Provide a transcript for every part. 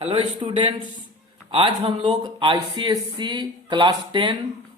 Hello students. आज हम लोग आईसीएससी क्लास 10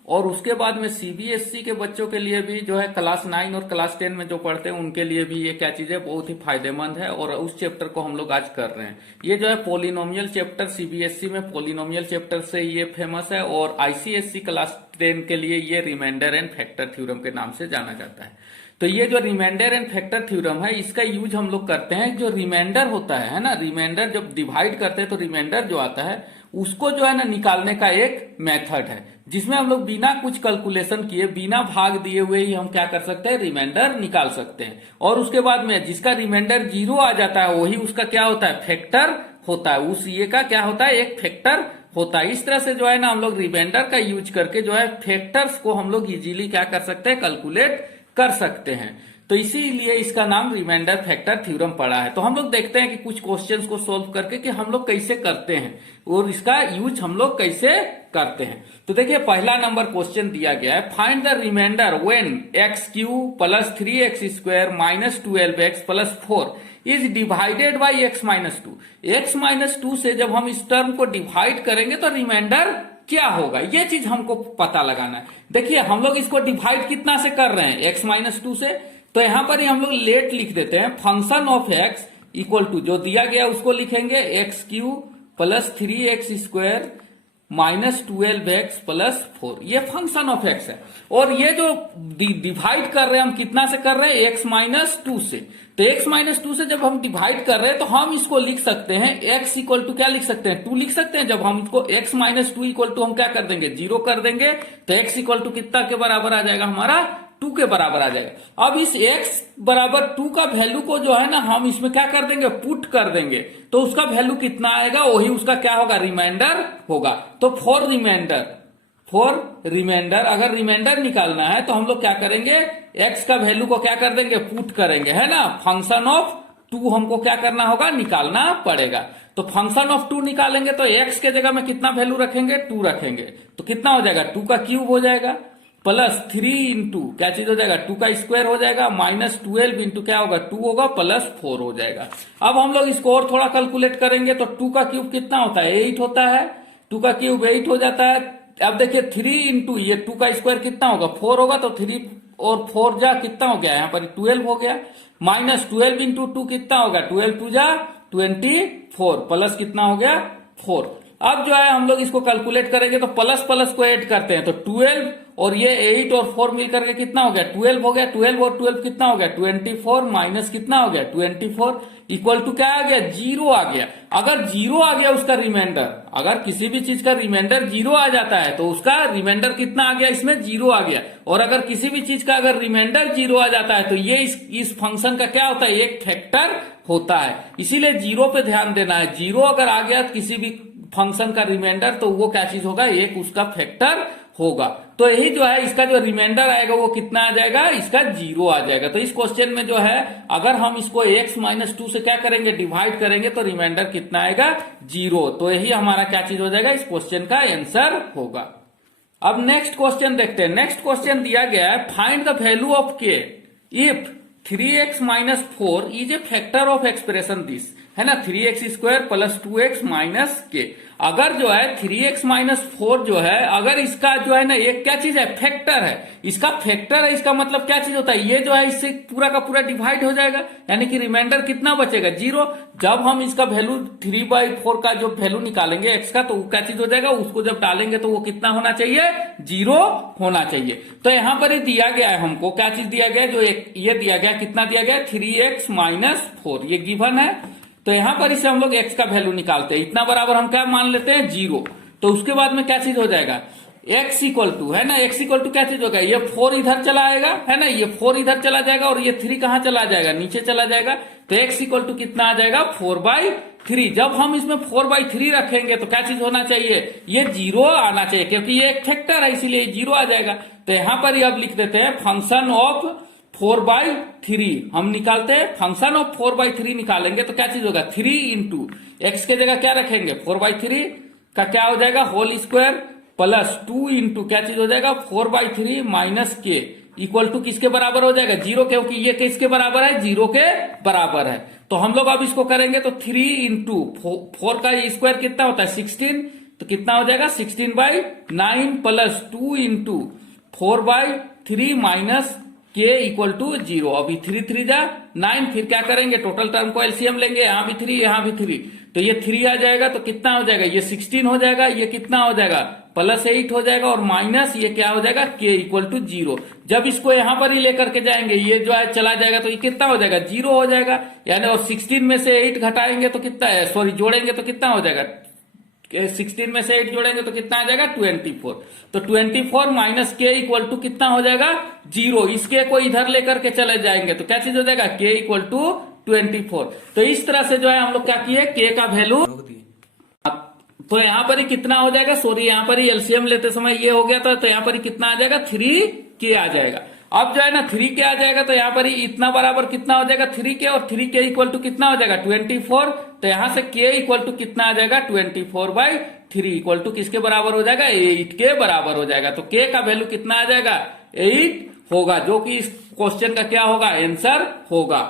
और उसके बाद में सीबीएसई के बच्चों के लिए भी जो है क्लास 9 और क्लास 10 में जो पढ़ते हैं उनके लिए भी ये क्या चीज है, बहुत ही फायदेमंद है और उस चैप्टर को हम लोग आज कर रहे हैं। ये जो है पोलिनोमियल चैप्टर, सीबीएसई में पोलिनोमियल चैप्टर से ये फेमस है और आईसीएससी क्लास 10 के लिए ये रिमाइंडर एंड फैक्टर थ्योरम के नाम से जाना जाता है। तो ये जो रिमाइंडर एंड फैक्टर थ्योरम है, इसका यूज हम लोग करते हैं। जो रिमाइंडर होता है ना, रिमाइंडर जब डिवाइड करते हैं तो रिमाइंडर जो आता है उसको जो है ना निकालने का एक मेथड है, जिसमें हम लोग बिना कुछ कैलकुलेशन किए, बिना भाग दिए हुए ही हम क्या कर सकते हैं, रिमाइंडर निकाल सकते हैं। और उसके बाद में जिसका रिमाइंडर 0 आ जाता है वही उसका क्या होता है, फैक्टर होता है। उस ये का क्या होता है, एक फैक्टर होता है। इस तरह से जो है ना हम लोग रिमाइंडर का यूज करके जो है फैक्टर्स को हम लोग इजीली क्या कर सकते हैं, कैलकुलेट कर सकते हैं। तो इसीलिए इसका नाम रिमाइंडर फैक्टर थ्योरम पड़ा है। तो हम लोग देखते हैं कि कुछ क्वेश्चंस को सोल्व करके कि हम लोग कैसे करते हैं और इसका यूज हम लोग कैसे करते हैं। तो देखिए पहला नंबर क्वेश्चन दिया गया है, find the remainder when x cube plus 3x square minus 12x plus 4 is divided by x minus 2। x minus 2 से जब हम इस टर्म को डिवाइड करेंगे तो रिमाइंडर क्या होगा, ये चीज हमको पता लगाना है। देखिए हम लोग इसको डिवाइड कितना से कर रहे हैं, x माइनस 2 से। तो यहां पर ही हम लोग लेट लिख देते हैं, function of x equal to जो दिया गया उसको लिखेंगे x cube plus 3x square minus 12x plus 4, ये फंक्शन ऑफ x है। और ये जो डिवाइड कर रहे हैं हम कितना से कर रहे हैं, x माइनस 2 से। तो x माइनस 2 से जब हम डिवाइड कर रहे हैं तो हम इसको लिख सकते हैं x इक्वल टू क्या लिख सकते हैं, 2 लिख सकते हैं। जब हम इसको x माइनस 2 इक्वल टू हम क्या कर देंगे, 0 कर देंगे तो x इक्वल टू कितना के बराबर आ जाएगा, हमारा 2 के बराबर आ जाएगा। अब इस x बराबर 2 का वैल्यू को जो है ना हम इसमें क्या कर देंगे, पुट कर देंगे। तो उसका वैल्यू कितना आएगा, वही उसका क्या होगा, रिमाइंडर होगा। तो फॉर रिमाइंडर अगर रिमाइंडर निकालना है तो हम लोग क्या करेंगे, x का वैल्यू को क्या कर देंगे, पुट करेंगे, है ना। फंक्शन ऑफ 2 हमको क्या करना होगा, निकालना पड़ेगा। तो फंक्शन ऑफ 2 निकालेंगे तो x के जगह में कितना वैल्यू रखेंगे, 2 रखेंगे। तो कितना हो जाएगा, 2 का क्यूब हो जाएगा प्लस 3 इंटू क्या चीज हो जाएगा, 2 का स्क्वायर हो जाएगा माइनस 12 इंटू क्या होगा, 2 होगा प्लस 4 हो जाएगा। अब हम लोग इसको और थोड़ा कैलकुलेट करेंगे तो 2 का क्यूब कितना होता है, 8 होता है। 2 का क्यूब 8 हो जाता है। अब देखिए 3 इंटू ये 2 का स्क्वायर कितना होगा, 4 होगा। तो 3 और 4 जा कितना हो गया, यहाँ पर 12 हो गया। माइनस 12 इंटू 2 कितना होगा, 12 2 जा 24 प्लस कितना हो गया, 4। अब जो है हम लोग इसको कैलकुलेट करेंगे तो प्लस प्लस को ऐड करते हैं तो 12 और ये 8 और 4 मिलकर के कितना हो गया, 12 हो गया। 12 और 12 कितना हो गया, 24 माइनस कितना हो गया, 24 इक्वल टू क्या आ गया, 0 आ गया। अगर 0 आ गया उसका रिमाइंडर, अगर किसी भी चीज का रिमाइंडर 0 आ जाता है तो उसका रिमाइंडर कितना आ गया, इसमें 0 आ गया। और अगर किसी भी चीज का अगर रिमाइंडर 0 आ जाता है तो ये इस फंक्शन का क्या होता है, एक फैक्टर होता है। इसीलिए 0 पे ध्यान देना है। 0 अगर आ गया किसी भी फंक्शन का रिमाइंडर तो वो क्या चीज होगा, एक उसका फैक्टर होगा। तो यही जो है इसका जो रिमाइंडर आएगा वो कितना आ जाएगा, इसका 0 आ जाएगा। तो इस क्वेश्चन में जो है अगर हम इसको x माइनस 2 से क्या करेंगे, डिवाइड करेंगे तो रिमाइंडर कितना आएगा, 0। तो यही हमारा क्या चीज हो जाएगा, इस क्वेश्चन का आंसर होगा। अब नेक्स्ट क्वेश्चन देखते हैं। नेक्स्ट क्वेश्चन दिया गया है, find the value of k if 3x minus 4 is a factor of expression this, है ना, 3x square plus 2x minus के। अगर जो है 3x माइनस 4 जो है, अगर इसका जो है ना एक क्या चीज है, फैक्टर है, इसका फैक्टर है, इसका मतलब क्या चीज होता है, ये जो है इससे पूरा का पूरा डिवाइड हो जाएगा, यानी कि रिमाइंडर कितना बचेगा, 0। जब हम इसका वैल्यू 3/4 का जो वैल्यू निकालेंगे x का, तो वो क्या चीज हो जाएगा, उसको जब डालेंगे तो वो कितना होना चाहिए, 0 होना चाहिए। तो यहां पर ही दिया गया है हमको, क्या चीज दिया गया, जो ये दिया गया, कितना दिया गया, 3x माइनस 4, ये गिवन है। तो यहां पर इसे हम लोग x का वैल्यू निकालते हैं, इतना बराबर हम क्या मान लेते हैं, 0। तो उसके बाद में क्या चीज हो जाएगा, x इक्वल टू, है ना, x इक्वल टू क्या चीज होगा, ये 4 इधर चला आएगा, है ना, ये 4 इधर चला जाएगा और ये 3 कहां चला जाएगा, नीचे चला जाएगा। तो x इक्वल टू कितना आ जाएगा, 4/3। जब हम इसमें 4/3 रखेंगे तो क्या चीज होना चाहिए, ये 0 आना चाहिए, क्योंकि ये एक फैक्टर है इसीलिए 0 आ जाएगा। तो यहां पर ही अब लिख देते हैं फंक्शन ऑफ 4/3 हम निकालते हैं। फंक्शन ऑफ 4/3 निकालेंगे तो क्या चीज होगा, 3 इंटू एक्स के जगह क्या रखेंगे, 4/3 का क्या हो जाएगा, होल स्क्वायर प्लस 2 इंटू क्या चीज हो जाएगा, 4/3 माइनस के इक्वल टू किसके बराबर हो जाएगा? 0, क्योंकि ये किसके बराबर है? 0 के बराबर है। तो हम लोग अब इसको करेंगे तो 3 इंटू 4 का स्क्वायर कितना होता है? 16। तो कितना हो जाएगा? 16/9 प्लस 2 इंटू 4/3 माइनस के इक्वल टू 0। अभी 3 3 जा 9, फिर क्या करेंगे? टोटल टर्म को एलसीएम लेंगे, यहां भी 3 यहां भी 3, तो ये 3 आ जाएगा। तो कितना हो जाएगा? ये 16 हो जाएगा, ये कितना हो जाएगा? +8 हो जाएगा, और माइनस ये क्या हो जाएगा? के इक्वल टू 0। जब इसको यहां पर ही लेकर के जाएंगे, ये जो है चला जाएगा, तो ये कितना हो जाएगा? 0 हो जाएगा। यानी और 16 में से 8 घटाएंगे तो कितना है, सॉरी जोड़ेंगे तो कितना हो जाएगा? 16 में से 8 जोड़ेंगे तो कितना आ जाएगा? 24। तो 24 माइनस के इक्वल टू कितना हो जाएगा? 0। इसके को इधर लेकर के चले जाएंगे तो क्या चीज हो जाएगा? के इक्वल टू 24। तो इस तरह से जो है हम लोग क्या किए, के का वैल्यू, तो यहां पर ही कितना हो जाएगा? सॉरी, यहां पर ही एलसीएम लेते समय ये हो गया था, तो यहां पर ही कितना आ जाएगा? 3 के आ जाएगा। अब जो है ना 3 के आ जाएगा, तो यहां पर ही इतना बराबर कितना हो जाएगा? 3 के, और 3 के इक्वल टू कितना हो जाएगा? 24। तो यहां से के इक्वल टू कितना आ जाएगा? 24/3 इक्वल टू किसके बराबर हो जाएगा? 8 के बराबर हो जाएगा। तो के का वैल्यू कितना आ जाएगा? 8 होगा, जो कि इस क्वेश्चन का क्या होगा? आंसर होगा।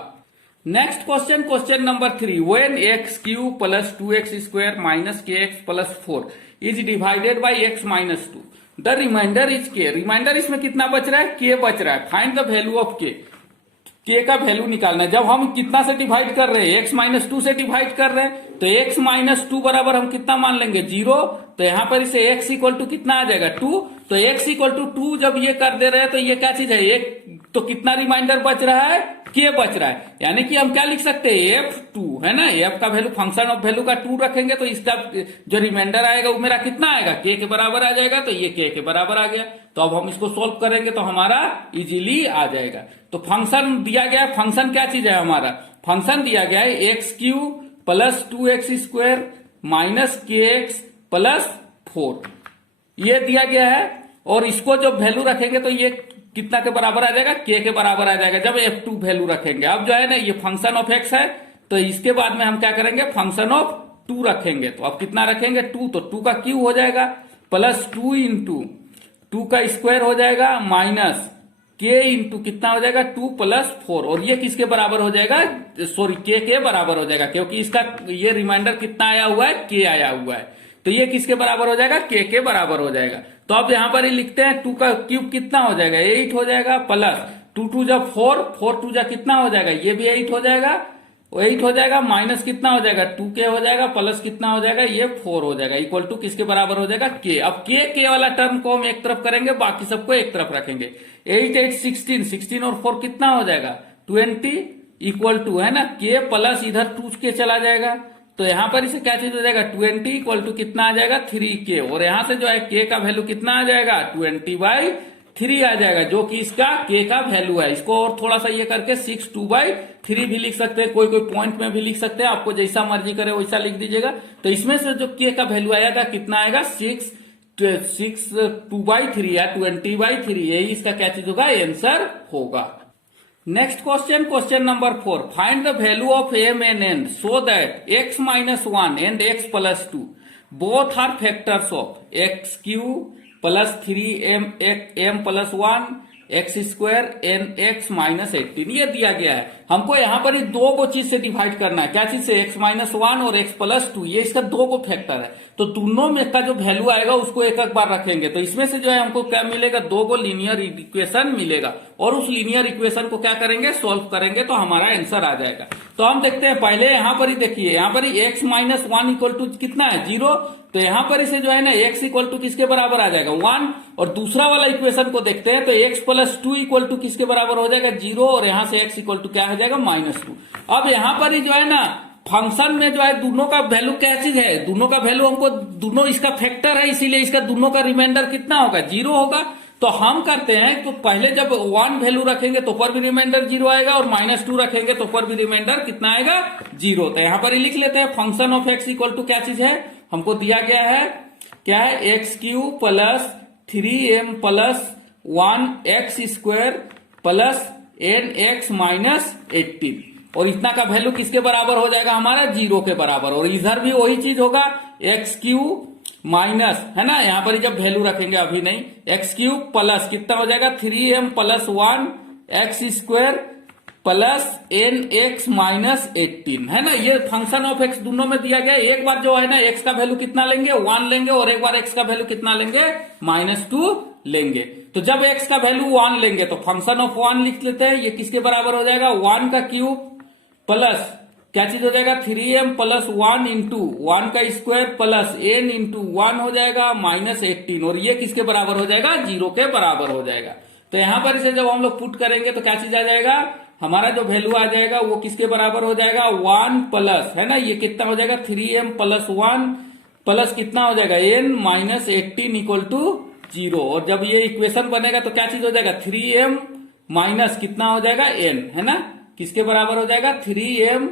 Next question, question number 3, when x³ + 2x² - kx + 4 is divided by x - 2 the remainder is k. Remainder इसमें कितना बच रहा है? के बच रहा है। फाइंड द वैल्यू ऑफ के। के का वैल्यू निकालना है। जब हम कितना से डिवाइड कर रहे हैं? x - 2 से डिवाइड कर रहे हैं, तो x - 2 बराबर हम कितना मान लेंगे? 0। तो यहां पर इसे x इक्वल टू कितना आ जाएगा? 2। तो x इक्वल टू 2 जब ये कर दे रहे हैं, तो ये क्या चीज है? एक तो कितना रिमाइंडर बच रहा है? के बच रहा है। यानी कि हम क्या लिख सकते हैं? f2 है ना, f का वैल्यू फंक्शन ऑफ वैल्यू का 2 रखेंगे, तो इसका जो रिमाइंडर आएगा वो मेरा कितना आएगा? के के बराबर आ जाएगा। तो ये के बराबर आ गया। तो अब हम इसको सोल्व करेंगे तो हमारा इजीली आ जाएगा। तो फंक्शन दिया गया है, फंक्शन क्या चीज है हमारा? फंक्शन दिया गया है x³ + 2x² - kx + 4, ये दिया गया है। और इसको जब वैल्यू रखेंगे तो ये कितना के बराबर आ जाएगा? के बराबर आ जाएगा जब f2 वैल्यू रखेंगे। अब जो है ना ये फंक्शन ऑफ x है, तो इसके बाद में हम क्या करेंगे? फंक्शन ऑफ 2 रखेंगे। तो अब कितना रखेंगे? 2। तो 2 का क्यूब हो जाएगा, +2 इंटू 2 का स्क्वायर हो जाएगा, माइनस के इंटू कितना हो जाएगा? 2 + 4। और ये किसके बराबर हो जाएगा? सॉरी, के बराबर हो जाएगा, क्योंकि इसका ये रिमाइंडर कितना आया हुआ है? के आया हुआ है। तो ये किसके बराबर हो जाएगा? के बराबर हो जाएगा। तो अब यहां पर ही लिखते हैं 2 का क्यूब कितना हो जाएगा? 8 हो जाएगा, प्लस 2 2 जा 4, 4 2 जा कितना हो जाएगा? ये भी 8 हो जाएगा, 8 हो जाएगा, माइनस कितना हो जाएगा? 2k हो जाएगा, प्लस कितना हो जाएगा? ये 4 हो जाएगा, इक्वल टू किसके बराबर हो जाएगा? के। अब के वाला टर्म को हम एक तरफ करेंगे, बाकी सबको एक तरफ रखेंगे। 8 8 16, 16 और 4 कितना हो जाएगा? 20 इक्वल टू है ना, के प्लस इधर 2 के चला जाएगा, तो यहां पर इसे क्या चीज हो जाएगा? 20 इक्वल टू कितना आ जाएगा? 3k। और यहां से जो है के का वैल्यू कितना आ जाएगा? 20/3 आ जाएगा, जो कि इसका के का वैल्यू है। इसको और थोड़ा सा ये करके 6 2/3 भी लिख सकते हैं, कोई कोई पॉइंट में भी लिख सकते हैं, आपको जैसा मर्जी करे वैसा लिख दीजिएगा। तो इसमें से जो के का वैल्यू आएगा कितना आएगा? 6 2/3 या 20/3, यही इसका क्या चीज होगा? आंसर होगा। Next question, question number 4, find the value of m and n so that x - 1 and x + 2 both are factors of x³ + 3m + 1 x² and x - 18। ये दिया गया है। हमको यहां पर ही दो को चीज से डिवाइड करना है। क्या चीज से? x - 1 और x + 2, ये इसका दो को फैक्टर है। तो दोनों में का जो वैल्यू आएगा उसको एक एक बार रखेंगे, तो इसमें से जो है हमको क्या मिलेगा? दो को लीनियर इक्वेशन मिलेगा, और उस लीनियर इक्वेशन को क्या करेंगे? सोल्व करेंगे, तो हमारा आंसर आ जाएगा। तो हम देखते हैं, पहले यहां पर ही देखिए, यहां पर ही x - 1 इक्वल टू कितना है? 0। तो यहां पर इसे जो है ना x इक्वल टू किसके बराबर आ जाएगा? 1। और दूसरा वाला इक्वेशन को देखते हैं, तो x + 2 इक्वल टू किसके बराबर हो जाएगा? 0। और यहां से x इक्वल टू क्या हो जाएगा? -2। अब यहां पर ही जो है ना फंक्शन में जो है दोनों का वैल्यू क्या चीज है? दोनों का वैल्यू हमको, दोनों इसका फैक्टर है, इसीलिए इसका दोनों का रिमाइंडर कितना होगा? 0 होगा। तो हम करते हैं, तो पहले जब 1 वैल्यू रखेंगे तो पर भी रिमाइंडर 0 आएगा, और -2 रखेंगे तो पर भी रिमाइंडर कितना आएगा? 0। तो यहां पर ही लिख लेते हैं, function of x equal to क्या चीज है? हमको दिया गया है क्या है? x³ + 3m + 1 x² + nx - 18, और इतना का वैल्यू किसके बराबर हो जाएगा? हमारा 0 के बराबर। और इधर भी वही चीज होगा, x³ माइनस, है ना, यहाँ पर जब वैल्यू रखेंगे अभी नहीं, एक्स क्यूब प्लस कितना हो जाएगा 3m plus 1 x square plus n x minus 18, है ना। ये फंक्शन ऑफ एक्स दोनों में दिया गया। एक बार जो है ना एक्स का वैल्यू कितना लेंगे 1 लेंगे, और एक बार एक्स का वैल्यू कितना लेंगे -2 लेंगे। तो जब एक्स का वैल्यू 1 लेंगे तो फंक्शन ऑफ 1 लिख लेते हैं। ये किसके बराबर हो जाएगा 1 का क्यूब प्लस क्या चीज हो जाएगा 3m प्लस 1 इंटू 1 का स्क्वायर प्लस n इंटू 1 हो जाएगा -18, और ये किसके बराबर हो जाएगा 0 के बराबर हो जाएगा। तो यहां पर इसे जब हम लोग पुट करेंगे तो क्या चीज आ जाएगा, हमारा जो वैल्यू आ जाएगा वो किसके बराबर हो जाएगा 1 प्लस, है ना, ये कितना हो जाएगा 3m प्लस 1 प्लस कितना हो जाएगा n माइनस 18 इक्वल टू 0। और जब ये इक्वेशन बनेगा तो क्या चीज हो जाएगा 3m माइनस कितना हो जाएगा n, है ना, किसके बराबर हो जाएगा 3m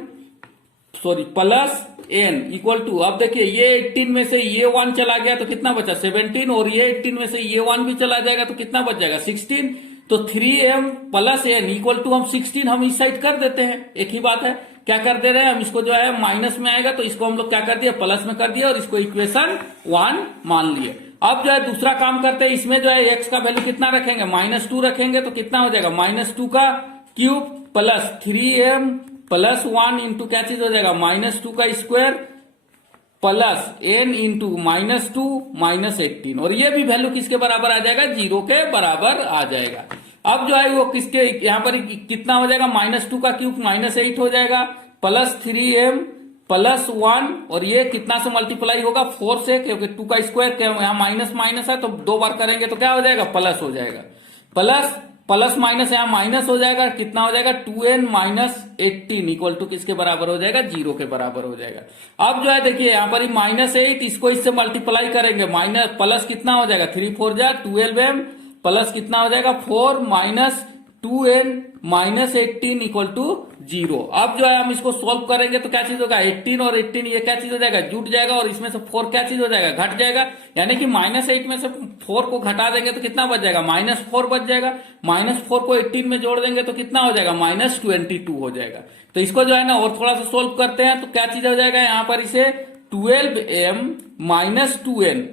plus n equal to, अब देखिए ये 18 में से ये 1 चला गया तो कितना बचा 17, और ये 18 में से ये 1 भी चला जाएगा तो कितना बच जाएगा 16। तो 3m plus n equal to हम 16 हम इस साइड कर देते हैं। एक ही बात है, क्या कर दे रहे हैं हम, इसको जो है माइनस में आएगा तो इसको हम लोग क्या कर दिए प्लस में कर दिया, और इसको इक्वेशन 1 मान लिए। अब जो है दूसरा काम करते हैं, इसमें जो है एक्स का वैल्यू कितना रखेंगे -2 रखेंगे तो कितना हो जाएगा -2 का cube plus 3m plus 1 into क्या चीज हो जाएगा -2 का स्क्वायर प्लस n इंटू -2 -18, और ये भी वैल्यू किसके बराबर आ जाएगा 0 के बराबर आ जाएगा। अब जो है वो किसके यहां पर कितना हो जाएगा -2 का क्यूब -8 हो जाएगा प्लस 3m प्लस 1, और ये कितना से मल्टीप्लाई होगा 4 से, क्योंकि 2 का स्क्वायर यहाँ माइनस माइनस है तो 2 बार करेंगे तो क्या हो जाएगा प्लस हो जाएगा, प्लस प्लस माइनस यहाँ माइनस हो जाएगा, कितना हो जाएगा 2n माइनस 18 इक्वल टू किसके बराबर हो जाएगा 0 के बराबर हो जाएगा। अब जो है देखिए यहाँ पर -8 इसको इससे मल्टीप्लाई करेंगे, माइनस प्लस कितना हो जाएगा 3 4 जा 12m प्लस कितना हो जाएगा 4 minus 2n minus 18 equal to 0। अब जो है हम इसको सोल्व करेंगे तो क्या चीज होगा 18 और 18 ये क्या चीज हो जाएगा जुट जाएगा, और इसमें से 4 क्या चीज हो जाएगा घट जाएगा, यानी कि -8 में से 4 को घटा देंगे तो कितना बच जाएगा -4 बच जाएगा। -4 को 18 में जोड़ देंगे तो कितना हो जाएगा -22 हो जाएगा। तो इसको जो है ना और थोड़ा सा सोल्व करते हैं तो क्या चीज हो जाएगा यहाँ पर इसे 12m minus 2n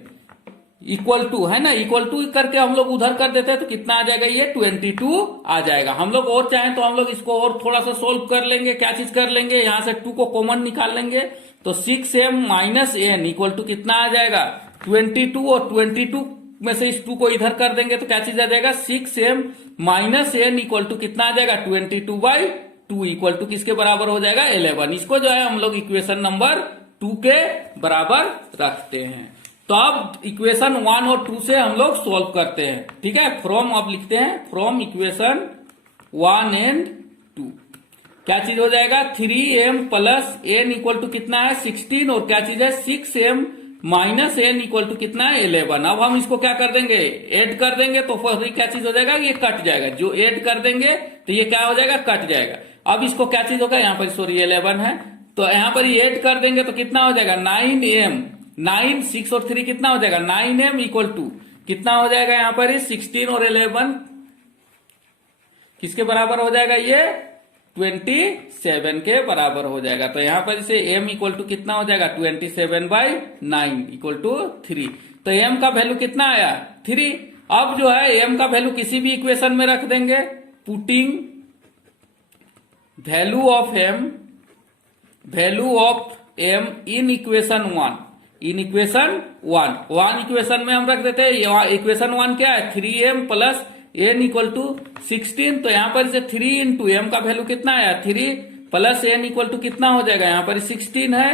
equal to, है ना, इक्वल टू करके हम लोग उधर कर देते हैं तो कितना आ जाएगा ये 22 आ जाएगा। हम लोग और चाहें तो हम लोग इसको और थोड़ा सा सोल्व कर लेंगे। क्या चीज कर लेंगे, यहां से 2 को कॉमन निकाल लेंगे तो 6m minus n equal to कितना आ जाएगा 22, और 22 में से इस 2 को इधर कर देंगे तो क्या चीज आ जाएगा 6m minus n equal to कितना आ जाएगा 22/2 इक्वल टू किसके बराबर हो जाएगा 11। इसको जो है हम लोग इक्वेशन नंबर 2 के बराबर रखते हैं। तो अब इक्वेशन 1 और 2 से हम लोग सोल्व करते हैं, ठीक है। फ्रॉम अब लिखते हैं फ्रॉम इक्वेशन 1 एंड 2 क्या चीज हो जाएगा 3m plus n equal to कितना है 16, और क्या चीज है 6m minus n equal to कितना है 11। अब हम इसको क्या कर देंगे ऐड कर देंगे तो फिर क्या चीज हो जाएगा ये कट जाएगा, जो ऐड कर देंगे तो ये क्या हो जाएगा कट जाएगा। अब इसको क्या चीज होगा यहाँ पर सॉरी 11 है तो यहाँ पर ऐड कर देंगे तो कितना हो जाएगा 9m 9 6 और 3 कितना हो जाएगा 9m इक्वल टू कितना हो जाएगा यहाँ पर 16 और 11 किसके बराबर हो जाएगा ये 27 के बराबर हो जाएगा। तो यहाँ पर इसे m इक्वल टू कितना हो जाएगा 27/9 इक्वल टू 3। तो m का वैल्यू कितना आया 3। अब जो है m का वैल्यू किसी भी इक्वेशन में रख देंगे, putting value of m in equation 1 in equation 1 equation में हम रख देते हैं। इक्वेशन 1 क्या है 3m plus n equal to 16। तो यहाँ पर इसे 3 इंटू एम का वैल्यू कितना आया 3 प्लस n इक्वल टू कितना हो जाएगा यहाँ पर 16 है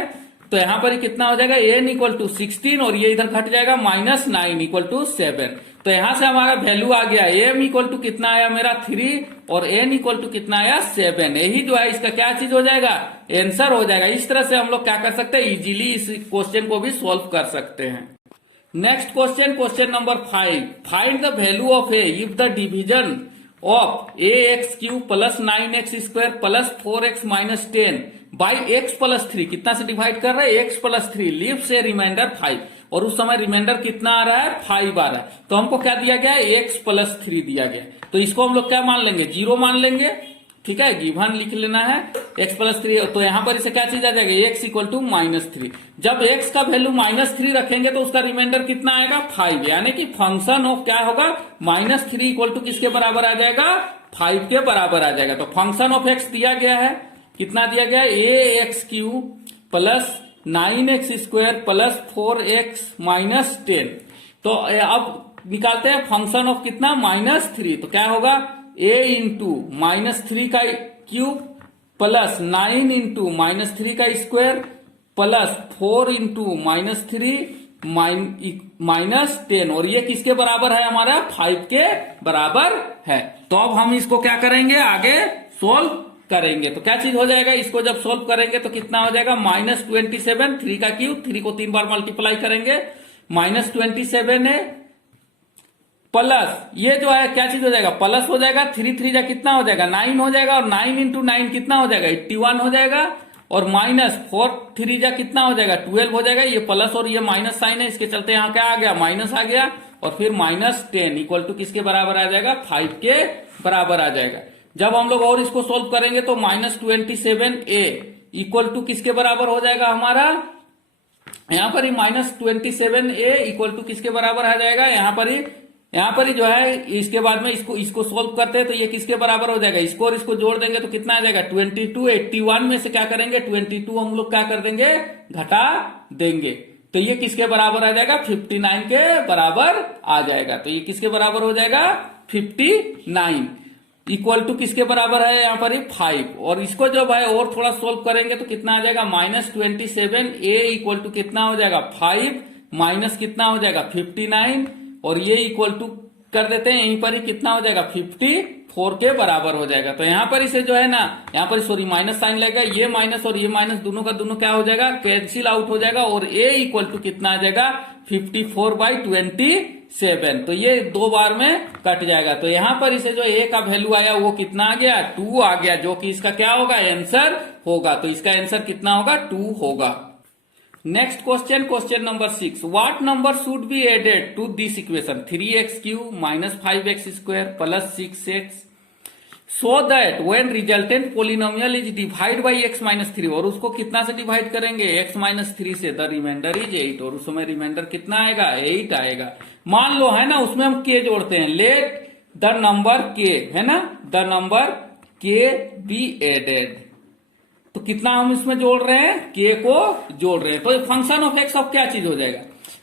तो यहाँ पर कितना हो जाएगा n इक्वल टू 16 और ये इधर घट जाएगा -9 इक्वल टू 7। तो यहां से हमारा वैल्यू आ गया m इक्वल टू कितना आया मेरा 3 और n इक्वल टू कितना आया 7। यही जो है इसका क्या चीज हो जाएगा आंसर हो जाएगा। इस तरह से हम लोग क्या कर सकते हैं इजीली इस क्वेश्चन को भी सोल्व कर सकते हैं। Next question number 5, find the value of a if the division of ax³ plus 9x square plus 4x minus 10 by x plus 3 कितना से डिवाइड कर रहे हैं x प्लस 3 लीव्स ए रिमाइंडर 5, और उस समय रिमाइंडर कितना आ रहा है 5 आ रहा है। तो हमको क्या दिया गया है x प्लस 3 दिया गया, तो इसको हम लोग क्या मान लेंगे 0 मान लेंगे। ठीक है, गिवन लिख लेना है x प्लस 3, तो यहां पर इसे क्या चीज आ जाएगा, x इक्वल टू -3। जब x का वैल्यू -3 रखेंगे तो उसका रिमाइंडर कितना आएगा, 5, यानी कि फंक्शन ऑफ क्या होगा, -3 इक्वल टू किसके बराबर आ जाएगा, 5 के बराबर आ जाएगा। तो फंक्शन ऑफ x दिया गया है, कितना दिया गया है, ax³ plus 9x² plus 4x minus 10। तो अब निकालते हैं फंक्शन ऑफ कितना, -3, तो क्या होगा, a इंटू -3 का क्यूब प्लस 9 इंटू -3 का स्क्वायर प्लस 4 इंटू -3 माइनस 10, और ये किसके बराबर है, हमारा 5 के बराबर है। तो अब हम इसको क्या करेंगे, आगे सोल्व करेंगे। तो क्या चीज हो जाएगा, इसको जब सोल्व करेंगे तो कितना हो जाएगा, -27, 3 का क्यूब, 3 को 3 बार मल्टीप्लाई करेंगे, -27 है प्लस ये जो है क्या चीज हो जाएगा, प्लस हो जाएगा, 3 3 जा कितना हो जाएगा, 9 हो जाएगा, और 9 इंटू 9 कितना हो जाएगा, 81 हो जाएगा, और माइनस 4 3 जा कितना हो जाएगा, 12 हो जाएगा। ये प्लस और ये माइनस साइन है, इसके चलते यहाँ क्या आ गया, माइनस आ गया, और फिर -10 इक्वल टू किसके बराबर आ जाएगा, 5 के बराबर आ जाएगा। जब हम लोग और इसको सोल्व करेंगे तो -27a इक्वल टू किसके बराबर हो जाएगा हमारा, यहां पर ही -27a इक्वल टू किसके बराबर आ जाएगा, यहाँ पर ही जो है, इसके बाद में इसको सोल्व करते हैं तो ये किसके बराबर हो जाएगा, इसको और इसको जोड़ देंगे तो कितना आ जाएगा, 22। 81 में से क्या करेंगे, 22 हम लोग क्या कर देंगे, घटा देंगे, तो ये किसके बराबर आ जाएगा, 59 के बराबर आ जाएगा। तो ये किसके बराबर हो जाएगा, 59 इक्वल टू किसके बराबर है, यहाँ पर ही 5, और इसको जब है और थोड़ा सोल्व करेंगे तो कितना आ जाएगा, -27a इक्वल टू कितना हो जाएगा, 5 माइनस कितना हो जाएगा, 59, और ये इक्वल टू कर देते हैं, यहीं पर ही कितना हो जाएगा, 54 के बराबर हो जाएगा। तो यहां पर इसे जो है ना, यहां पर सॉरी माइनस साइन लगेगा, ये माइनस और ये माइनस दोनों का दोनों क्या हो जाएगा, कैंसिल आउट हो जाएगा, और a इक्वल टू कितना आ जाएगा, 54/27। तो ये 2 बार में कट जाएगा। तो यहां पर इसे जो a का वैल्यू आया वो कितना आ गया, 2 आ गया, जो कि इसका क्या होगा, आंसर होगा। तो इसका आंसर कितना होगा, 2 होगा। Next question, question number 6, what number should be added to this equation, 3x³ -5x² plus 6x, so that when resultant polynomial is divide by x-3, और उसको कितना से डिवाइड करेंगे, x-3 से, द रिमाइंडर इज 8, और उसमें रिमाइंडर कितना आएगा, 8 आएगा। मान लो है ना, उसमें हम k जोड़ते हैं, लेट द नंबर k, है ना, the number k be added, तो कितना हम इसमें जोड़ रहे हैं, k को जोड़ रहे हैं। तो फंक्शन ऑफ x अब क्या चीज हो जाएगा,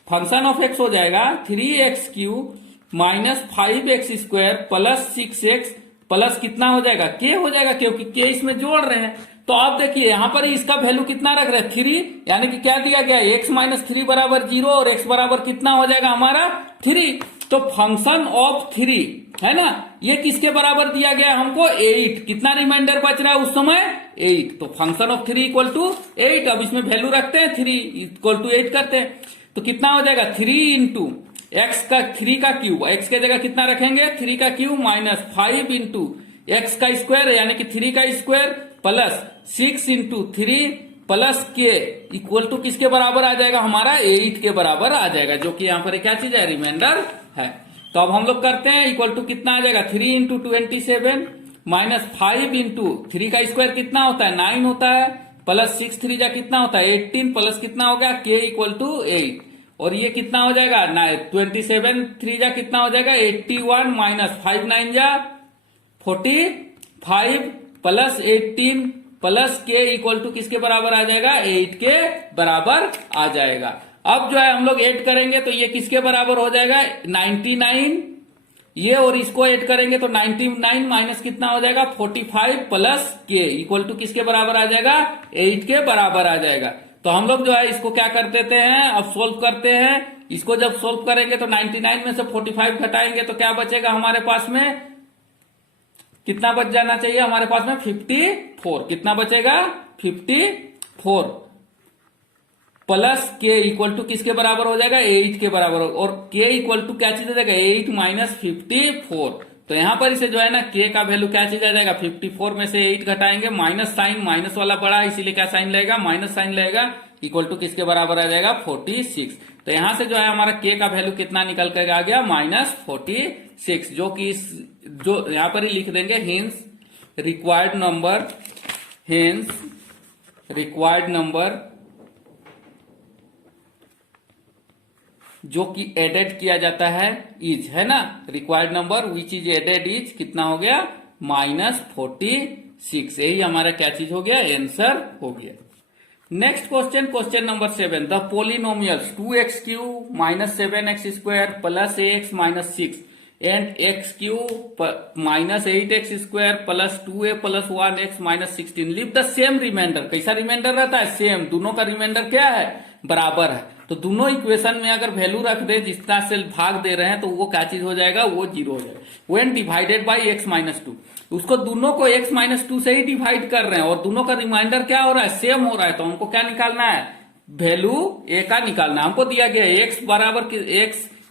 फंक्शन ऑफ x हो जाएगा 3x³ -5x² plus 6x plus कितना हो जाएगा, k हो जाएगा, क्योंकि k इसमें जोड़ रहे हैं। तो आप देखिए यहां पर इसका वैल्यू कितना रख रहे हैं, 3, यानी कि क्या दिया गया, x-3 बराबर 0, और x बराबर कितना हो जाएगा हमारा, 3। तो फंक्शन ऑफ 3 है ना, ये किसके बराबर दिया गया हमको, 8। कितना रिमाइंडर बच रहा है उस समय, 8। तो फंक्शन ऑफ 3 इक्वल टू 8। अब इसमें वैल्यू रखते हैं, 3 इक्वल टू 8 करते हैं, तो कितना हो जाएगा, 3 इंटू एक्स का 3 का क्यूब, एक्स के जगह कितना रखेंगे, 3 का क्यूब माइनस 5 इंटू एक्स का स्क्वायर, यानी कि 3 का स्क्वायर प्लस 6 इंटू 3 प्लस के इक्वल टू किसके बराबर आ जाएगा हमारा, 8 के बराबर आ जाएगा, जो कि यहाँ पर क्या चीज है, रिमाइंडर है। तो अब हम लोग करते हैं, इक्वल टू कितना आ जाएगा, 3 इंटू 27 माइनस 5 इंटू 3 का स्क्वायर कितना होता है, 9 होता है, प्लस 6 3 जा कितना होता है, 18 प्लस कितना हो गया, के इक्वल टू 8, और ये कितना हो जाएगा, 27 3 जा कितना हो जाएगा, 81 माइनस 5 9 जा 45 प्लस 18 प्लस के इक्वल टू किसके बराबर आ जाएगा, 8 के बराबर आ जाएगा। अब जो है हम लोग ऐड करेंगे तो ये किसके बराबर हो जाएगा, 99, ये और इसको ऐड करेंगे तो 99 माइनस कितना हो जाएगा, 45 प्लस के इक्वल टू किसके बराबर आ जाएगा, 8 के बराबर आ जाएगा। तो हम लोग जो है इसको क्या कर देते हैं, अब सोल्व करते हैं। इसको जब सोल्व करेंगे तो 99 में से 45 घटाएंगे तो क्या बचेगा हमारे पास में, कितना बच जाना चाहिए हमारे पास में, 54। कितना बचेगा, 54 प्लस के इक्वल टू किसके बराबर हो जाएगा, 8 के बराबर, और के इक्वल टू क्या चीज आ जाएगा, 8 माइनस 54। तो यहां पर इसे जो है ना के का वैल्यू क्या चीज आ जाएगा, 54 में से 8 घटाएंगे, माइनस साइन, माइनस वाला बड़ा है इसीलिए क्या साइन लगेगा, माइनस साइन लगेगा, इक्वल टू किसके बराबर आ जाएगा, 46। तो यहां से जो है हमारा के का वैल्यू कितना निकल कर आ गया, -46, जो कि जो यहां पर ही लिख देंगे, hence required number, hence required number जो कि एडेड किया जाता है इज, है ना, required number which is added is कितना हो गया, -46। यही हमारा क्या चीज हो गया, आंसर हो गया। Next question, question number 7, the polynomials 2x³ -7x² plus ax -6 and x³ -8x² plus 2a plus 1x -16 leave the same remainder. कैसा रिमाइंडर रहता है, सेम, दोनों का रिमाइंडर क्या है, बराबर है। तो दोनों इक्वेशन में अगर वैल्यू रख दे, जितना से भाग दे रहे हैं, तो वो क्या चीज हो जाएगा, वो 0 हो जाएगा। व्हेन डिवाइडेड बाई x -2, उसको दोनों को x -2 से ही डिवाइड कर रहे हैं और दोनों का रिमाइंडर क्या हो रहा है, सेम हो रहा है। तो हमको क्या निकालना है, वैल्यू a का निकालना है। हमको दिया गया है x बराबर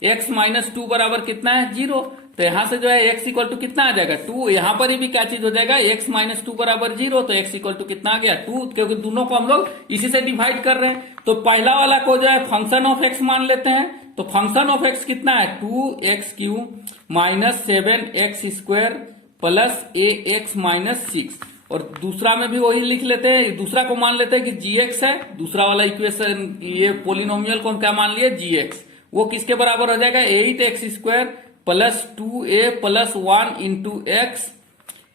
x -2 बराबर कितना है, 0। तो यहां से जो है x इक्वल टू कितना आ जाएगा, 2। यहां पर भी क्या चीज हो जाएगा, x -2 बराबर 0, तो x इक्वल टू कितना आ गया, 2, क्योंकि दोनों को हम लोग इसी से डिवाइड कर रहे हैं। तो पहला वाला को जो है फंक्शन ऑफ x मान लेते हैं। तो फंक्शन ऑफ x कितना है, 2x³ -7x² प्लस ax -6। और दूसरा में भी वही लिख लेते हैं, दूसरा को मान लेते हैं कि gx है। दूसरा वाला इक्वेशन, ये पोलिनोमियल को हम क्या मान लिए, gx। वो किसके बराबर हो जाएगा, 8x² plus 2a plus 1 into x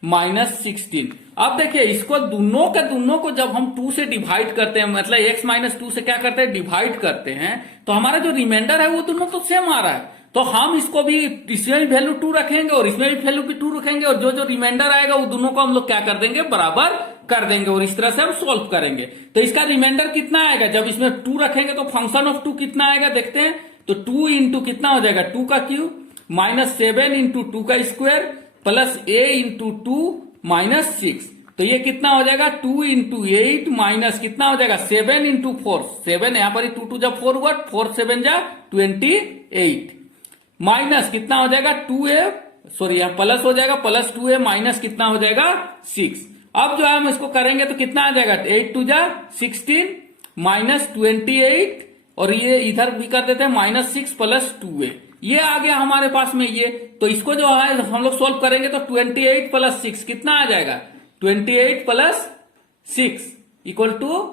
-16। अब देखिए, इसको दोनों को जब हम 2 से डिवाइड करते हैं, मतलब x -2 से क्या करते हैं, डिवाइड करते हैं, तो हमारा जो रिमाइंडर है वो दोनों तो सेम आ रहा है। तो हम इसको भी, इसमें भी वैल्यू 2 रखेंगे और इसमें भी वैल्यू भी 2 रखेंगे, और जो जो रिमाइंडर आएगा वो दोनों को हम लोग क्या कर देंगे, बराबर कर देंगे, और इस तरह से हम सोल्व करेंगे। तो इसका रिमाइंडर कितना आएगा, जब इसमें 2 रखेंगे तो फंक्शन ऑफ 2 कितना आएगा, देखते हैं। तो 2 इंटू कितना हो जाएगा, 2 का क्यूब -7 इंटू 2 का स्क्वायर प्लस a इंटू 2 -6। तो ये कितना हो जाएगा, 2 इंटू 8 माइनस कितना हो जाएगा, 7 इंटू 4, 7 यहां पर 2 जब 4 हुआ, 4 7 जा 28 माइनस कितना हो जाएगा, 2a, सॉरी यहां प्लस हो जाएगा, प्लस 2a माइनस कितना हो जाएगा, 6। अब जो है हम इसको करेंगे तो कितना आ जाएगा, 8 2 जा 16 माइनस 28, और ये इधर भी कर देते हैं -6 प्लस 2a, ये आ गया हमारे पास में ये। तो इसको जो है हम लोग सोल्व करेंगे तो 28 प्लस 6 कितना आ जाएगा, 28 प्लस 6 इक्वल टू,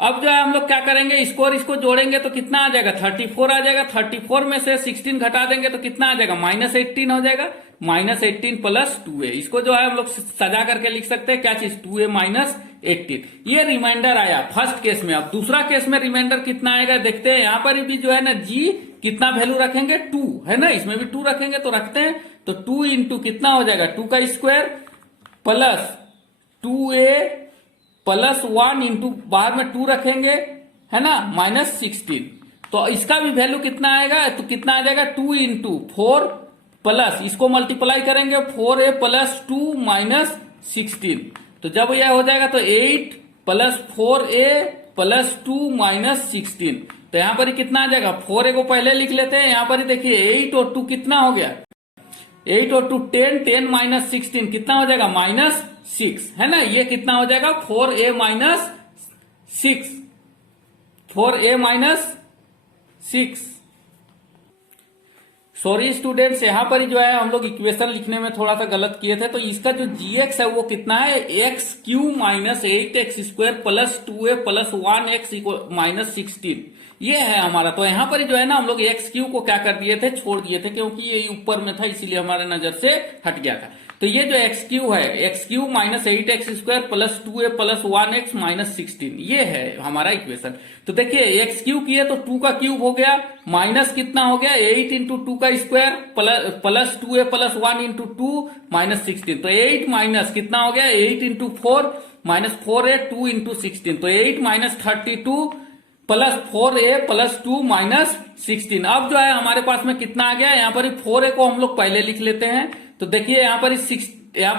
अब जो है हम लोग क्या करेंगे, इसको और इसको जोड़ेंगे तो कितना आ जाएगा, 34 आ जाएगा। 34 में से 16 घटा देंगे तो कितना आ जाएगा, -18 हो जाएगा। -18 प्लस 2a, इसको जो है हम लोग सजा करके लिख सकते हैं क्या चीज, 2a -18। ये रिमाइंडर आया फर्स्ट केस में। अब दूसरा केस में रिमाइंडर कितना आएगा देखते हैं। यहां पर भी जो है ना, g कितना वैल्यू रखेंगे, 2 है ना, इसमें भी 2 रखेंगे तो रखते हैं। तो 2 इंटू कितना हो जाएगा, 2 का square plus 2a plus 1 into बाहर में 2 रखेंगे, है ना, -16। तो इसका भी वैल्यू कितना आएगा, तो कितना आ जाएगा, 2 इंटू 4 प्लस, इसको मल्टीप्लाई करेंगे 4a प्लस 2 -16। तो जब यह हो जाएगा तो 8 प्लस 4a प्लस 2 -16। तो यहां पर ही कितना आ जाएगा, 4a को पहले लिख लेते हैं। यहां पर ही देखिए 8 और 2 कितना हो गया, 8 और 2 10, 10 -16 कितना हो जाएगा, -6, है ना। ये कितना हो जाएगा, 4a -6, 4a -6। सॉरी स्टूडेंट्स, यहां पर ही जो है हम लोग इक्वेशन लिखने में थोड़ा सा गलत किए थे। तो इसका जो gx है वो कितना है, x³ -8x² plus 2a plus 1x -16, ये है हमारा। तो यहां पर ही जो है ना, हम लोग x³ को क्या कर दिए थे, छोड़ दिए थे, क्योंकि ये ऊपर में था इसीलिए हमारे नजर से हट गया था। तो ये जो x³ है, x³ -8x² plus 2a plus 1x -16, ये है हमारा इक्वेशन। तो देखिए x³ किए तो 2 का क्यूब हो गया, माइनस कितना हो गया, 8 इंटू 2 का square plus 2a plus 1 into 2 -16। तो 8 माइनस कितना हो गया, 8 इंटू 4 -4a 2 इंटू 16। तो 8 32 प्लस 4a प्लस 2 -16। अब जो है हमारे पास में कितना आ गया, यहाँ पर 4a को हम लोग पहले लिख लेते हैं। तो देखिए यहाँ पर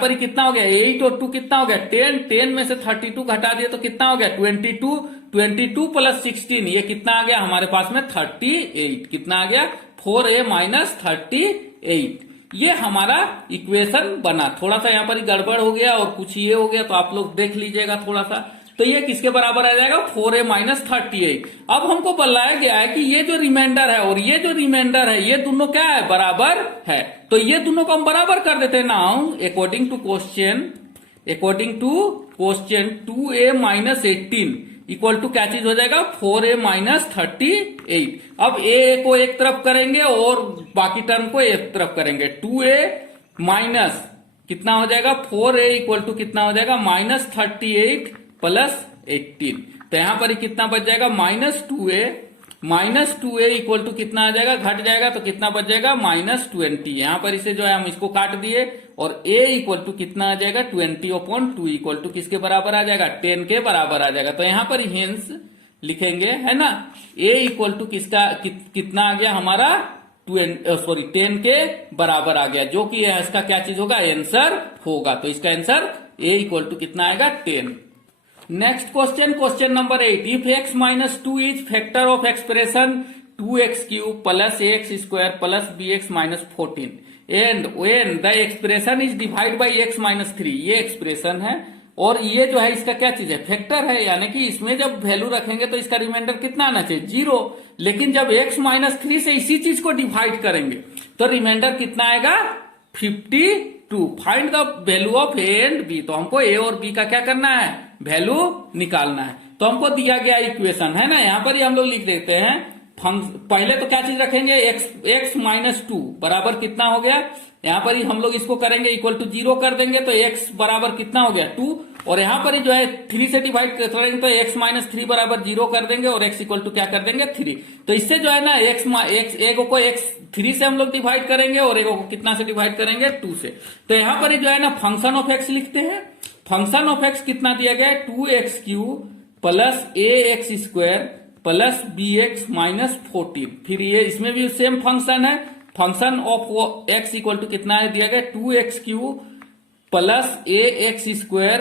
ही कितना हो गया, 8 और 2 कितना हो गया, 10, 10 में से 32 घटा दिया तो कितना हो गया, 22, 22 प्लस 16, ये कितना आ गया हमारे पास में 38, कितना आ गया 4a -38। ये हमारा इक्वेशन बना। थोड़ा सा यहाँ पर गड़बड़ हो गया और कुछ ये हो गया, तो आप लोग देख लीजिएगा थोड़ा सा। तो ये किसके बराबर आ जाएगा 4a माइनस 38। अब हमको बताया गया है कि ये जो रिमाइंडर है और ये जो रिमाइंडर है ये दोनों क्या है, बराबर है। तो ये दोनों को हम बराबर कर देते हैं। Now according to question 2a minus 18 equal to क्या चीज हो जाएगा 4a माइनस 38। अब a को एक तरफ करेंगे और बाकी टर्म को एक तरफ करेंगे। 2a माइनस कितना हो जाएगा 4a इक्वल टू कितना हो जाएगा माइनस 38 प्लस 18। तो यहां पर ही कितना बच जाएगा माइनस 2a इक्वल टू कितना आ जाएगा, घट जाएगा तो कितना बच जाएगा माइनस 20। यहां पर इसे जो है हम इसको काट दिए और a इक्वल टू कितना आ जाएगा 20/2 इक्वल टू किसके बराबर आ जाएगा 10 के बराबर आ जाएगा। तो यहां पर हेंस लिखेंगे, है ना, a इक्वल टू किसका कितना आ गया हमारा 10 के बराबर आ गया, जो कि इसका क्या चीज होगा, आंसर होगा। तो इसका आंसर a इक्वल टू कितना आएगा 10। Next question number 8, if x minus 2 is factor of expression 2x³ plus ax² plus bx minus 14 and when the expression is divide by x minus 3। ये एक्सप्रेशन है और ये जो है इसका क्या चीज है, फैक्टर है, यानी कि इसमें जब वैल्यू रखेंगे तो इसका रिमाइंडर कितना आना चाहिए 0। लेकिन जब x माइनस 3 से इसी चीज को डिवाइड करेंगे तो रिमाइंडर कितना आएगा 52। Find the value of a and b। तो हमको a और b का क्या करना है, वैल्यू निकालना है। तो हमको दिया गया इक्वेशन है ना, यहां पर ही हम लोग लिख देते हैं। पहले तो क्या चीज रखेंगे x माइनस 2 बराबर कितना हो गया, यहां पर ही हम लोग इसको करेंगे इक्वल टू 0 कर देंगे तो x बराबर कितना हो गया 2, और यहां पर ही जो है 3 से डिवाइड करेंगे तो x माइनस 3 बराबर 0 कर देंगे और x इक्वल टू क्या कर देंगे 3। तो इससे जो है ना एक को x 3 से हम लोग डिवाइड करेंगे और एक को कितना से डिवाइड करेंगे 2 से। तो यहां पर ही जो है ना फंक्शन ऑफ x लिखते हैं। फंक्शन ऑफ x कितना दिया गया है 2x³ plus ax² plus bx minus 14। फिर ये इसमें भी सेम फंक्शन है, function of x equal to कितना है दिया गया 2x³ plus ax²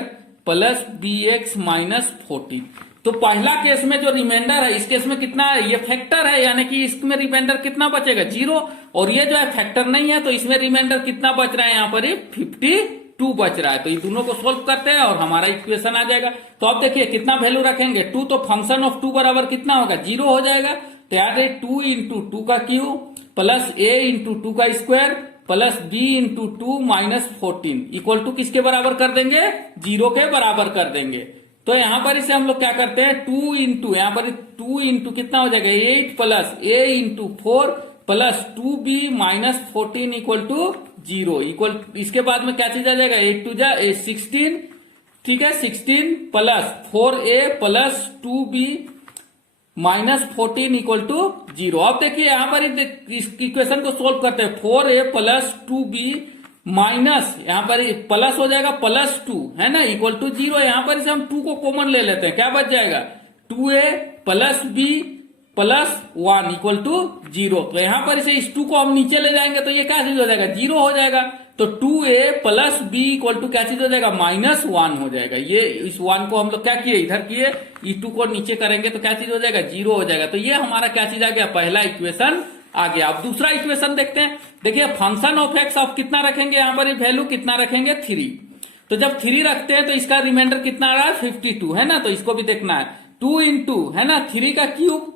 plus bx minus 14। तो पहला केस में जो रिमाइंडर है इस केस में कितना है, ये फैक्टर है, यानी कि इसमें रिमाइंडर कितना बचेगा 0, और ये जो है फैक्टर नहीं है तो इसमें रिमाइंडर कितना बच रहा है यहाँ पर 52 बच रहा है। तो ये दोनों को सोल्व करते हैं और हमारा इक्वेशन आ जाएगा। तो अब देखिए कितना वैल्यू रखेंगे 2, तो फंक्शन ऑफ 2 बराबर कितना होगा 0 हो जाएगा। तो याद है 2 इंटू 2 का क्यूब प्लस a इंटू 2 का square plus b into 2 minus 14 equal to किसके बराबर कर देंगे 0 के बराबर कर देंगे। तो यहां पर इसे हम लोग क्या करते हैं 2 इंटू यहाँ पर 2 इंटू कितना हो जाएगा 8 plus a into 4 plus 2b minus 14 equal to 0 equal, इसके बाद में क्या चीज आ जाएगा 8 2 जा 16, ठीक है 16 plus 4a plus 2b minus 14 equal to 0। अब देखिए यहां पर इस इक्वेशन को सोल्व करते हैं 4a प्लस 2b माइनस यहाँ पर प्लस हो जाएगा प्लस 2 है ना इक्वल टू 0। यहां पर इसे हम 2 को कॉमन ले लेते हैं, क्या बच जाएगा 2a plus b plus 1 equal to 0। तो यहां पर इसे इस 2 को हम नीचे ले जाएंगे तो ये क्या चीज हो जाएगा 0 हो जाएगा। तो 2a plus b equal to क्या चीज हो जाएगा माइनस 1 हो जाएगा। ये इस 1 को हम लोग क्या किए इधर किए, e2 को नीचे करेंगे तो क्या चीज हो जाएगा 0 हो जाएगा। तो ये हमारा क्या चीज आ गया पहला इक्वेशन आ गया। अब दूसरा इक्वेशन देखते हैं। देखिए फंक्शन ऑफ x आप कितना रखेंगे यहाँ पर वैल्यू कितना रखेंगे 3। तो जब 3 रखते हैं तो इसका रिमाइंडर कितना आ रहा है 52 है ना, तो इसको भी देखना है 2 इंटू है ना 3 का क्यूब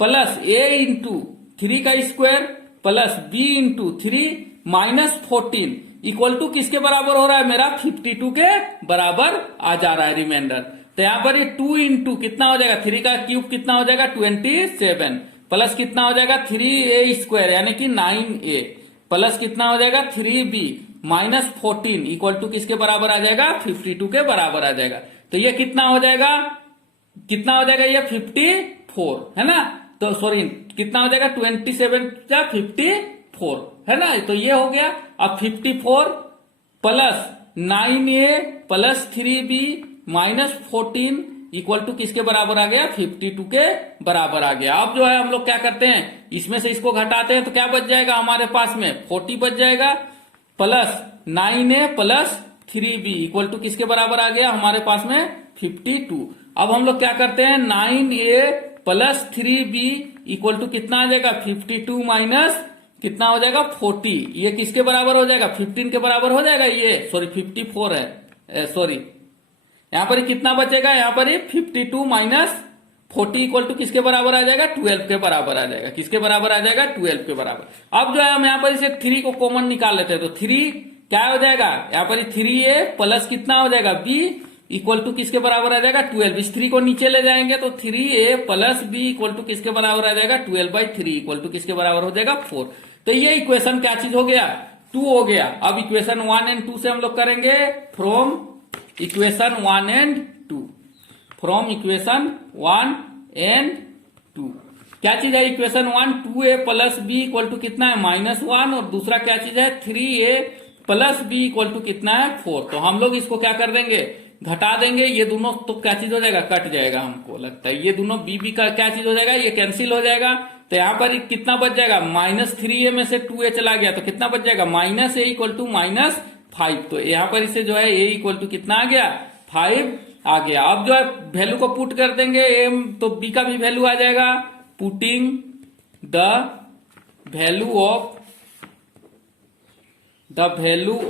प्लस a इंटू 3 का square plus b into 3 minus 14 equal to किसके बराबर हो रहा है मेरा 52 के बराबर आ जा रहा है रिमाइंडर। तो यहां पर ये 2 इंटू कितना हो जाएगा 3 का क्यूब कितना हो जाएगा 27 प्लस कितना हो जाएगा 3a² यानी कि 9a प्लस कितना हो जाएगा 3b माइनस 14 इक्वल टू किसके बराबर आ जाएगा 52 के बराबर आ जाएगा। तो ये कितना हो जाएगा ये 54 है ना, तो सॉरी कितना हो जाएगा 27 या 54 है ना। तो ये हो गया। अब 54 plus 9a plus 3b minus 14 equal to किसके बराबर आ गया 52 के बराबर आ गया। अब जो है हम लोग क्या करते हैं इसमें से इसको घटाते हैं तो क्या बच जाएगा हमारे पास में 40 बच जाएगा plus 9a plus 3b equal to किसके बराबर आ गया हमारे पास में 52। अब हम लोग क्या करते हैं 9a plus 3b equal to कितना आ जाएगा 52 माइनस कितना हो जाएगा 40, ये किसके बराबर हो जाएगा 15 के बराबर हो जाएगा, ये सॉरी 54 है सॉरी यहाँ पर कितना बचेगा, यहाँ पर 52 माइनस 40 इक्वल टू किसके बराबर आ जाएगा, 12 के बराबर आ जाएगा। किसके बराबर आ जाएगा, 12 के बराबर। अब जो है हम यहाँ पर इसे 3 को कॉमन निकाल लेते हैं, तो 3 क्या हो जाएगा, यहाँ पर 3a प्लस कितना हो जाएगा b इक्वल टू किसके बराबर आ जाएगा, 12। इस 3 को नीचे ले जाएंगे तो 3a plus b equal to किसके बराबर आ जाएगा, 12/3 इक्वल टू किसके बराबर हो जाएगा, 4। तो ये इक्वेशन क्या चीज हो गया, 2 हो गया। अब इक्वेशन 1 एंड 2 से हम लोग करेंगे from equation 1 and 2, from equation 1 and 2 क्या चीज है, equation 1 2a plus b equal to कितना है, -1, और दूसरा क्या चीज है 3a plus b equal to कितना है, 4। तो हम लोग इसको क्या कर देंगे, घटा देंगे, ये दोनों तो क्या चीज हो जाएगा, कट जाएगा। हमको लगता है ये दोनों b का क्या चीज हो जाएगा, ये कैंसिल हो जाएगा। तो यहाँ पर कितना बच जाएगा, -3a में से 2a चला गया तो कितना बच जाएगा, -a इक्वल टू -5। तो यहाँ पर इसे जो है a इक्वल टू कितना आ गया, 5 आ गया। अब जो है वैल्यू को पुट कर देंगे m, तो b का भी वैल्यू आ जाएगा। Putting the value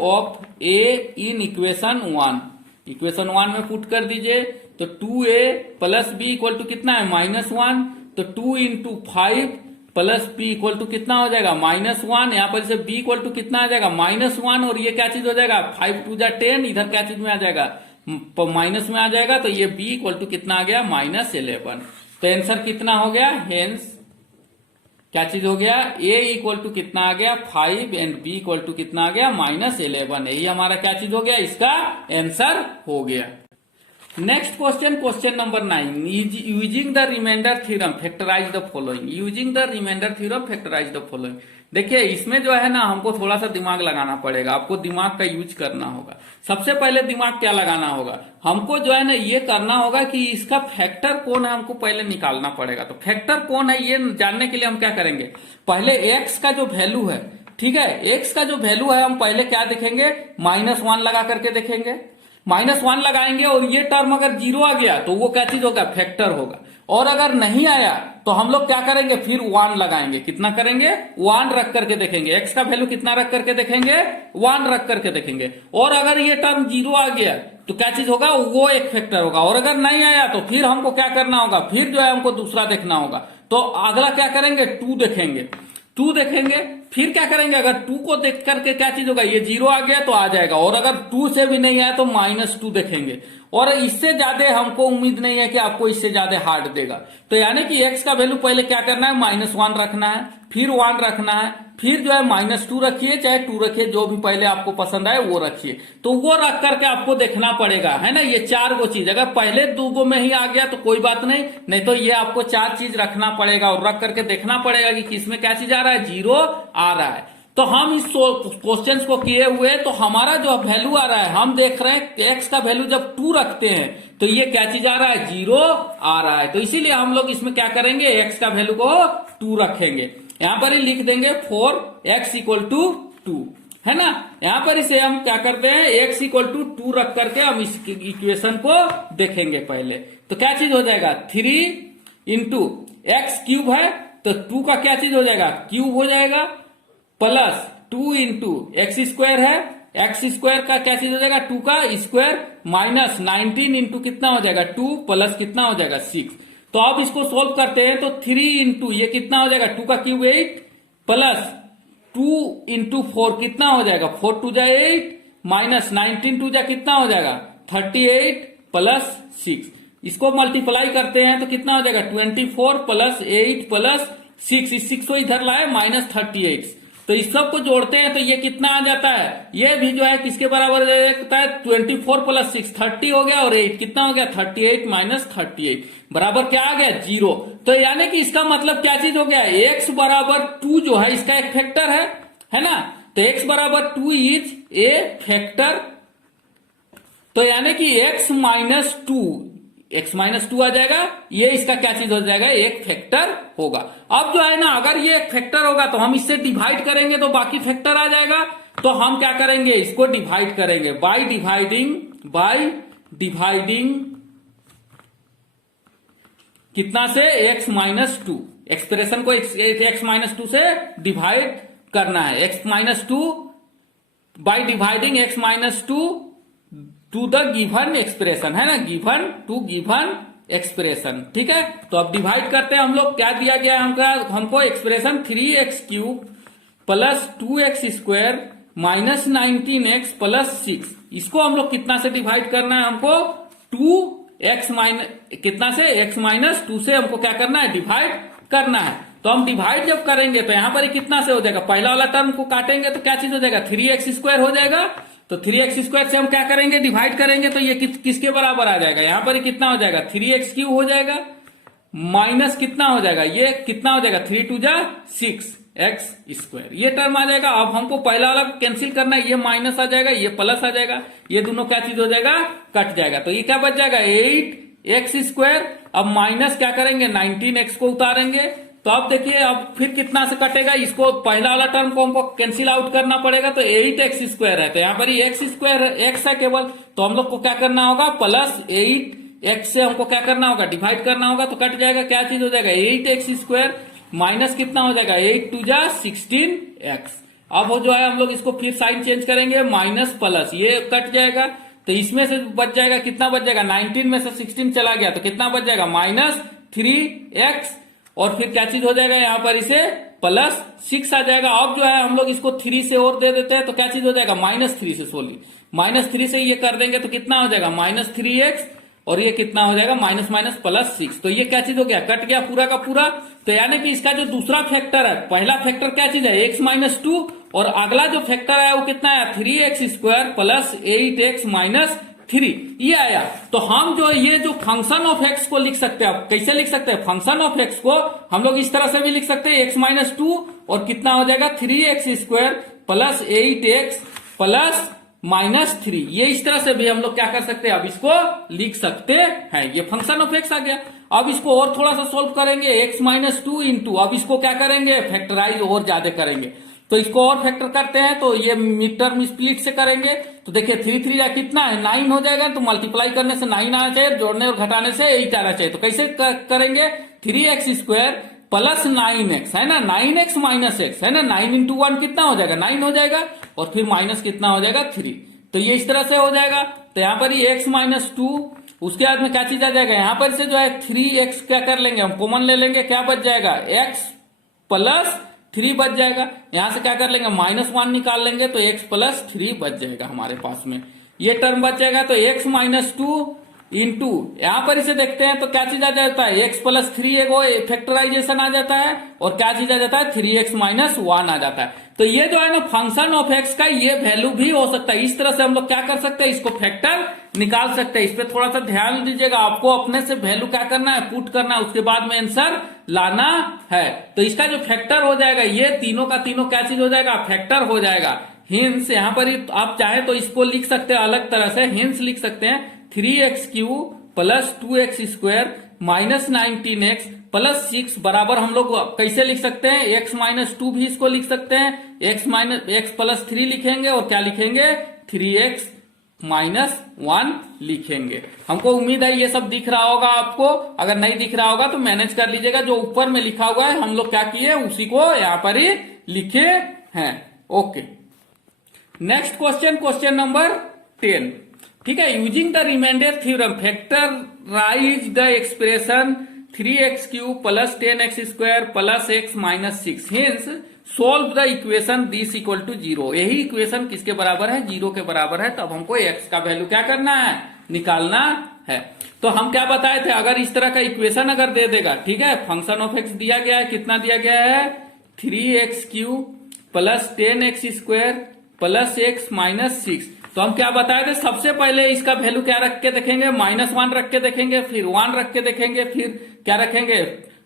of a in equation 1, equation 1 में पुट कर दीजिए। तो 2a plus b equal to कितना है, -1। तो 2 into 5 plus b equal to कितना हो जाएगा, -1। यहाँ पर इसे b इक्वल टू कितना आ जाएगा, -1, और ये क्या चीज हो जाएगा, 5 2 10, इधर क्या चीज में आ जाएगा, माइनस में आ जाएगा। तो ये b इक्वल टू कितना आ गया, -11। तो आंसर कितना हो गया, हेंस क्या चीज हो गया, a इक्वल टू कितना आ गया, 5 एंड b इक्वल टू कितना आ गया, -11। यही हमारा क्या चीज हो गया, इसका आंसर हो गया। Next question, question number 9, using the remainder theorem factorise the following. Using the remainder theorem factorise the following. देखिए इसमें जो है ना हमको थोड़ा सा दिमाग लगाना पड़ेगा, आपको दिमाग का यूज करना होगा। सबसे पहले दिमाग क्या लगाना होगा, हमको जो है ना ये करना होगा कि इसका फैक्टर कौन है, हमको पहले निकालना पड़ेगा। तो फैक्टर कौन है ये जानने के लिए हम क्या करेंगे, पहले x का जो वैल्यू है, ठीक है, x का जो वैल्यू है हम पहले क्या देखेंगे, -1 लगा करके देखेंगे। -1 लगाएंगे और ये टर्म अगर 0 आ गया तो वो क्या चीज होगा, फैक्टर होगा। और अगर नहीं आया तो हम लोग क्या करेंगे, फिर 1 लगाएंगे। कितना करेंगे, 1 रख करके देखेंगे। x का वैल्यू कितना रख करके देखेंगे, 1 रख करके देखेंगे। और अगर ये टर्म 0 आ गया तो क्या चीज होगा, वो एक फैक्टर होगा। और अगर नहीं आया तो फिर हमको क्या करना होगा, फिर जो है हमको दूसरा देखना होगा। तो अगला क्या करेंगे, 2 देखेंगे। 2 देखेंगे, फिर क्या करेंगे, अगर 2 को देख करके क्या चीज होगा, ये 0 आ गया तो आ जाएगा। और अगर 2 से भी नहीं आया तो -2 देखेंगे। और इससे ज्यादा हमको उम्मीद नहीं है कि आपको इससे ज्यादा हार्ड देगा। तो यानी कि x का वैल्यू पहले क्या करना है, -1 रखना है, फिर 1 रखना है, फिर जो है -2 रखिए, चाहे 2 रखिए, जो भी पहले आपको पसंद आए वो रखिए। तो वो रख करके आपको देखना पड़ेगा, है ना। ये 4 गो चीज, अगर पहले 2 गो में ही आ गया तो कोई बात नहीं, नहीं तो ये आपको 4 चीज रखना पड़ेगा और रख करके देखना पड़ेगा कि किसमें क्या चीज आ रहा है, 0 आ रहा है। तो हम इस क्वेश्चन को किए हुए, तो हमारा जो वैल्यू आ रहा है, हम देख रहे हैं x का वैल्यू जब 2 रखते हैं तो ये क्या चीज आ रहा है, 0 आ रहा है। तो इसीलिए हम लोग इसमें क्या करेंगे, x का वैल्यू को 2 रखेंगे। यहां पर ही लिख देंगे फॉर x इक्वल टू 2, है ना। यहां पर इसे हम क्या करते हैं, x इक्वल टू 2 रख करके हम इस इक्वेशन को देखेंगे पहले। तो क्या चीज हो जाएगा, 3 इंटू एक्स क्यूब है तो 2 का क्या चीज हो जाएगा, क्यूब हो जाएगा, प्लस 2 इंटू एक्स स्क्वायर है, एक्स स्क्वायर का क्या चीज हो जाएगा, 2 का स्क्वायर, माइनस 19 इंटू कितना हो जाएगा, 2 प्लस कितना हो जाएगा, 6। तो अब इसको सोल्व करते हैं तो 3 इंटू ये कितना हो जाएगा, 2 का क्यूब 8 प्लस 2 इंटू 4 कितना हो जाएगा, 4 2 जा 8 माइनस 19 2 जा कितना हो जाएगा, 38 प्लस 6। इसको मल्टीप्लाई करते हैं तो कितना हो जाएगा, 24 प्लस 8 प्लस 6, इस 6 को इधर लाए माइनस 38। तो इस सब को जोड़ते हैं तो ये कितना आ जाता है, ये भी जो है किसके बराबर हो जाता है, 24 प्लस 6 30 हो गया, और 8 कितना हो गया, 38 माइनस 38 बराबर क्या आ गया, 0। तो यानी कि इसका मतलब क्या चीज हो गया, x बराबर 2 जो है इसका एक फैक्टर है ना। तो x बराबर 2 इज ए फैक्टर। तो यानी कि x माइनस 2 आ जाएगा, ये इसका क्या चीज हो जाएगा, एक फैक्टर होगा। अब जो है ना, अगर ये एक फैक्टर होगा तो हम इससे डिवाइड करेंगे तो बाकी फैक्टर आ जाएगा। तो हम क्या करेंगे, इसको डिवाइड करेंगे बाय डिवाइडिंग कितना से, x माइनस 2। एक्सप्रेशन को x माइनस 2 से डिवाइड करना है, x minus 2 by dividing x minus 2 to the given expression, है ना, गिवन टू गिवन एक्सप्रेशन। ठीक है, तो अब डिवाइड करते हैं हम लोग। क्या दिया गया हमको expression 3x³ plus 2x² minus 19x plus 6। इसको हम लोग कितना से डिवाइड करना है हमको? 2x माइनस कितना से? x माइनस 2 से हमको क्या करना है? डिवाइड करना है। तो हम डिवाइड जब करेंगे तो यहां पर कितना से हो जाएगा? पहला वाला टर्म को काटेंगे तो क्या चीज हो जाएगा? 3x² हो जाएगा। तो 3x² से हम क्या करेंगे? डिवाइड करेंगे तो ये किसके बराबर आ जाएगा? यहां पर कितना हो जाएगा? 3x³ हो जाएगा माइनस कितना हो जाएगा? ये कितना हो जाएगा? 3 2 जा 6x²। ये टर्म आ जाएगा। अब हमको पहला वाला कैंसिल करना है, ये माइनस आ जाएगा, ये प्लस आ जाएगा, ये दोनों क्या चीज हो जाएगा? कट जाएगा। तो ये क्या बच जाएगा? 8x²। अब माइनस क्या करेंगे? 19x को उतारेंगे। तो अब देखिए, अब फिर कितना से कटेगा? इसको पहला वाला टर्म को हमको कैंसिल आउट करना पड़ेगा। तो 8x² है, तो यहाँ पर x है केवल। तो हम लोग को क्या करना होगा? प्लस 8x से हमको क्या करना होगा? डिवाइड करना होगा। तो कट जाएगा, क्या चीज हो जाएगा? 8x² माइनस कितना हो जाएगा? 8 2 जा 16x। अब वो जो है हम लोग इसको फिर साइन चेंज करेंगे, माइनस प्लस, ये कट जाएगा। तो इसमें से बच जाएगा, कितना बच जाएगा? 19 में से 16 चला गया तो कितना बच जाएगा? Minus 3x। और फिर क्या चीज हो जाएगा? यहाँ पर इसे प्लस 6 आ जाएगा। अब जो है हम लोग इसको 3 से और दे देते हैं तो क्या चीज हो जाएगा? -3 से सोली -3 से ये कर देंगे तो कितना हो जाएगा? -3x। और ये कितना हो जाएगा? Minus minus plus 6। तो ये क्या चीज हो गया? कट गया पूरा का पूरा। तो यानी कि इसका जो दूसरा फैक्टर है, पहला फैक्टर क्या चीज है? x-2, और अगला जो फैक्टर है वो कितना है? 3x² प्लस 8x माइनस 3, ये आया। तो हम जो ये जो फंक्शन ऑफ x को लिख सकते हैं, आप कैसे लिख सकते हैं? फंक्शन ऑफ x को हम लोग इस तरह से भी लिख सकते हैं, x-2 और कितना हो जाएगा? 3x² plus 8x plus -3। ये इस तरह से भी हम लोग क्या कर सकते हैं? अब इसको लिख सकते हैं। ये फंक्शन ऑफ x आ गया। अब इसको और थोड़ा सा सोल्व करेंगे, x-2 इंटू, अब इसको क्या करेंगे? फैक्टराइज और ज्यादा करेंगे। तो इसको और फैक्टर करते हैं, तो ये मिड टर्म स्प्लिट से करेंगे। तो देखिए 3 3 या कितना है? 9 हो जाएगा। तो मल्टीप्लाई करने से 9 आना चाहिए, जोड़ने और घटाने से 8 आना चाहिए। तो कैसे करेंगे? 3x² प्लस 9x, है ना, 9x माइनस x, है ना, 9 इंटू 1 कितना हो जाएगा? 9 हो जाएगा। और फिर माइनस कितना हो जाएगा? 3। तो ये इस तरह से हो जाएगा। तो यहाँ पर ये x-2, उसके बाद में क्या चीज आ जाएगा? यहाँ पर से जो है 3x क्या कर लेंगे? हम कॉमन ले लेंगे, क्या बच जाएगा? x प्लस 3 बच जाएगा। यहां से क्या कर लेंगे? -1 निकाल लेंगे तो x प्लस 3 बच जाएगा हमारे पास में, ये टर्म बच जाएगा। तो x-2 इंटू, यहां पर इसे देखते हैं तो क्या चीज आ जाता है? x प्लस 3 एगो फैक्टराइजेशन आ जाता है, और क्या चीज आ जाता है? 3x माइनस 1 आ जाता है। तो ये जो है ना फंक्शन ऑफ x का ये वैल्यू भी हो सकता है। इस तरह से हम लोग क्या कर सकते हैं? इसको फैक्टर निकाल सकते हैं। इस पे थोड़ा सा ध्यान दीजिएगा, आपको अपने से वैल्यू क्या करना है? पुट करना है, उसके बाद में आंसर लाना है। तो इसका जो फैक्टर हो जाएगा, ये तीनों का तीनों क्या चीज हो जाएगा? फैक्टर हो जाएगा। हिंस यहाँ पर ही आप चाहे तो इसको लिख सकते हैं अलग तरह से, हिंस लिख सकते हैं 3x³ plus 2x² minus 19x plus 6 बराबर हम लोग कैसे लिख सकते हैं? x-2 भी इसको लिख सकते हैं, x प्लस 3 लिखेंगे और क्या लिखेंगे? 3x माइनस 1 लिखेंगे। हमको उम्मीद है ये सब दिख रहा होगा आपको। अगर नहीं दिख रहा होगा तो मैनेज कर लीजिएगा, जो ऊपर में लिखा हुआ है हम लोग क्या किए उसी को यहाँ पर ही लिखे हैं। Okay, next question, question number 10। ठीक है, using the remainder theorem factorise the expression 3x³ plus 10x² plus x minus 6, hence solve the equation this equal to 0। यही इक्वेशन किसके बराबर है? 0 के बराबर है। तब हमको x का वैल्यू क्या करना है? निकालना है। तो हम क्या बताए थे? अगर इस तरह का इक्वेशन अगर दे देगा, ठीक है, फंक्शन ऑफ x दिया गया है, कितना दिया गया है? 3x³ plus 10x² plus x minus 6। तो हम क्या बताए थे? सबसे पहले इसका वैल्यू क्या रख के देखेंगे? -1 रख के देखेंगे, फिर 1 रख के देखेंगे, फिर क्या रखेंगे?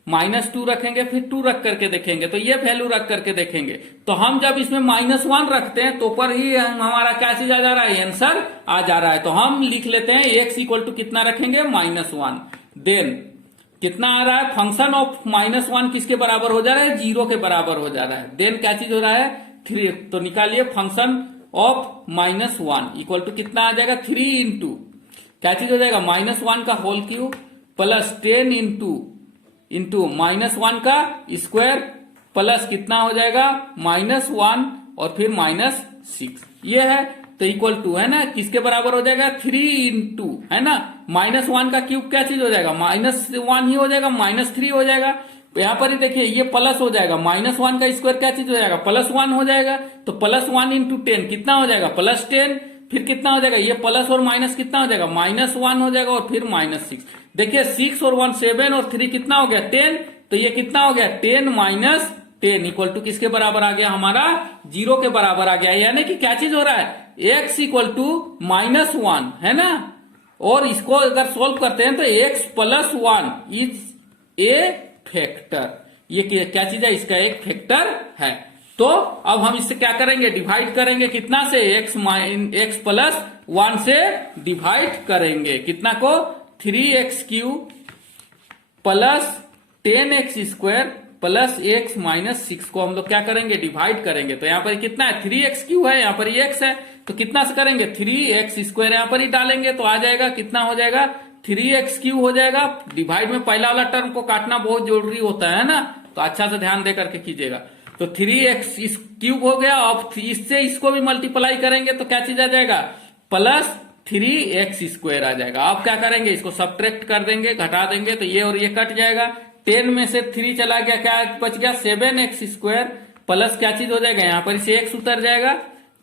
-2 रखेंगे, फिर 2 रख करके देखेंगे। तो ये वैल्यू रख करके देखेंगे। तो हम जब इसमें -1 रखते हैं तो पर ही हमारा क्या चीज आ जा रहा है? आंसर आ जा रहा है। तो हम लिख लेते हैं x इक्वल टू कितना रखेंगे? -1। देन कितना आ रहा है? फंक्शन ऑफ -1 किसके बराबर हो जा रहा है? 0 के बराबर हो जा रहा है। देन क्या चीज हो रहा है? 3। तो निकालिए फंक्शन ऑफ -1 इक्वल टू कितना आ जाएगा? 3 इंटू क्या चीज हो जाएगा? -1 का होल क्यूब प्लस 10 इंटू -1 का स्क्वायर प्लस कितना हो जाएगा? -1 और फिर -6। ये है। तो इक्वल टू है ना, किसके बराबर हो जाएगा 3 इंटू है ना -1 का क्यूब क्या चीज हो जाएगा -1 ही हो जाएगा, -3 हो जाएगा। यहाँ पर ही देखिए ये प्लस हो जाएगा, -1 का स्क्वायर क्या चीज हो जाएगा +1 हो जाएगा। तो +1 इंटू 10 कितना हो जाएगा +10, फिर कितना हो जाएगा ये प्लस और माइनस कितना हो जाएगा -1 हो जाएगा, और फिर -6। देखिए 6 और 1 7 और 3 कितना हो गया 10, तो ये कितना हो गया 10 माइनस 10 इक्वल टू किसके बराबर आ गया हमारा 0 के बराबर आ गया। यानी कि क्या चीज हो रहा है x इक्वल टू -1 है ना, और इसको अगर सोल्व करते हैं तो x plus 1 is a factor. ये क्या चीज है, इसका एक फैक्टर है। तो अब हम इससे क्या करेंगे डिवाइड करेंगे, कितना से x प्लस 1 से डिवाइड करेंगे, कितना को 3x³ plus 10x square plus x minus 6 को हम लोग क्या करेंगे डिवाइड करेंगे। तो यहाँ पर कितना है 3x³ है, यहाँ पर x है, तो कितना से करेंगे 3x स्क्वायर यहाँ पर ही डालेंगे तो आ जाएगा, कितना हो जाएगा 3x³ हो जाएगा। डिवाइड में पहला वाला टर्म को काटना बहुत जरूरी होता है ना, तो अच्छा से ध्यान दे करके कीजिएगा। तो 3x³ हो गया, अब इससे इसको भी मल्टीप्लाई करेंगे तो क्या चीज आ जाएगा प्लस 3x² आ जाएगा। अब क्या करेंगे इसको सब्ट्रैक्ट कर देंगे, घटा देंगे, तो ये और ये कट जाएगा। 10 में से 3 चला गया, क्या बच गया 7x² प्लस क्या चीज हो जाएगा यहाँ पर से x उतर जाएगा।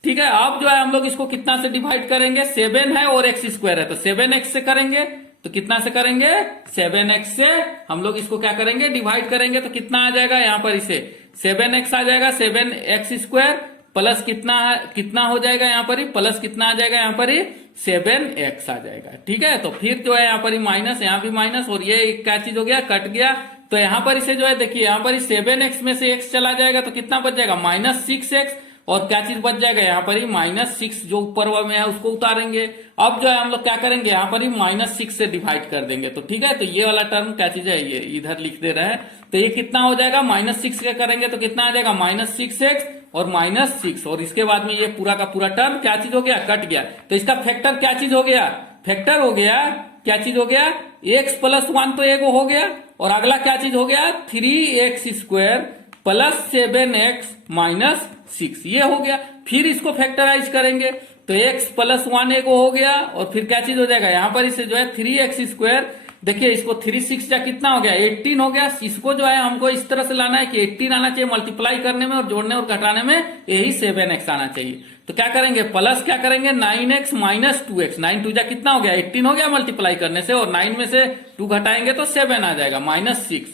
ठीक है, अब जो है हम लोग इसको कितना से डिवाइड करेंगे, 7 है और x² है, तो 7x से करेंगे, तो कितना से करेंगे 7x से हम लोग इसको क्या करेंगे डिवाइड करेंगे, तो कितना आ जाएगा यहाँ पर इसे 7x आ जाएगा, 7x² प्लस कितना हो जाएगा यहाँ पर ही प्लस कितना आ जाएगा यहाँ पर ही 7x आ जाएगा। ठीक है, तो फिर जो है यहाँ पर ही माइनस, यहाँ भी माइनस, और ये क्या चीज हो गया कट गया। तो यहाँ पर इसे जो है देखिए यहाँ पर 7x में से x चला जाएगा तो कितना बच जाएगा -6x, और क्या चीज बच जाएगा यहाँ पर ही -6 जो ऊपर में है उसको उतारेंगे। अब जो है हम लोग क्या करेंगे यहाँ पर ही -6 से डिवाइड कर देंगे। तो ठीक है, तो ये वाला टर्म क्या चीज है ये इधर लिख दे रहे हैं, तो ये कितना हो जाएगा -6 के करेंगे तो कितना आ जाएगा -6x और -6, और इसके बाद में ये पूरा का पूरा टर्म क्या चीज हो गया कट गया। तो इसका फैक्टर क्या चीज हो गया, फैक्टर हो गया क्या चीज हो गया x प्लस 1 तो एगो हो गया, और अगला क्या चीज हो गया 3x² प्लस 7x माइनस 6 ये हो गया। फिर इसको फैक्टराइज करेंगे तो x प्लस 1 एगो हो गया, और फिर क्या चीज हो जाएगा यहाँ पर इसे जो है 3x², देखिए इसको 3 6 जा कितना हो गया 18 हो गया। इसको जो है हमको इस तरह से लाना है कि 18 आना चाहिए मल्टीप्लाई करने में, और जोड़ने और घटाने में यही 7x आना चाहिए। तो क्या करेंगे प्लस क्या करेंगे 9x माइनस 2x, 9 2 जा कितना हो गया 18 हो गया मल्टीप्लाई करने से, और 9 में से 2 घटाएंगे तो 7 आ जाएगा -6।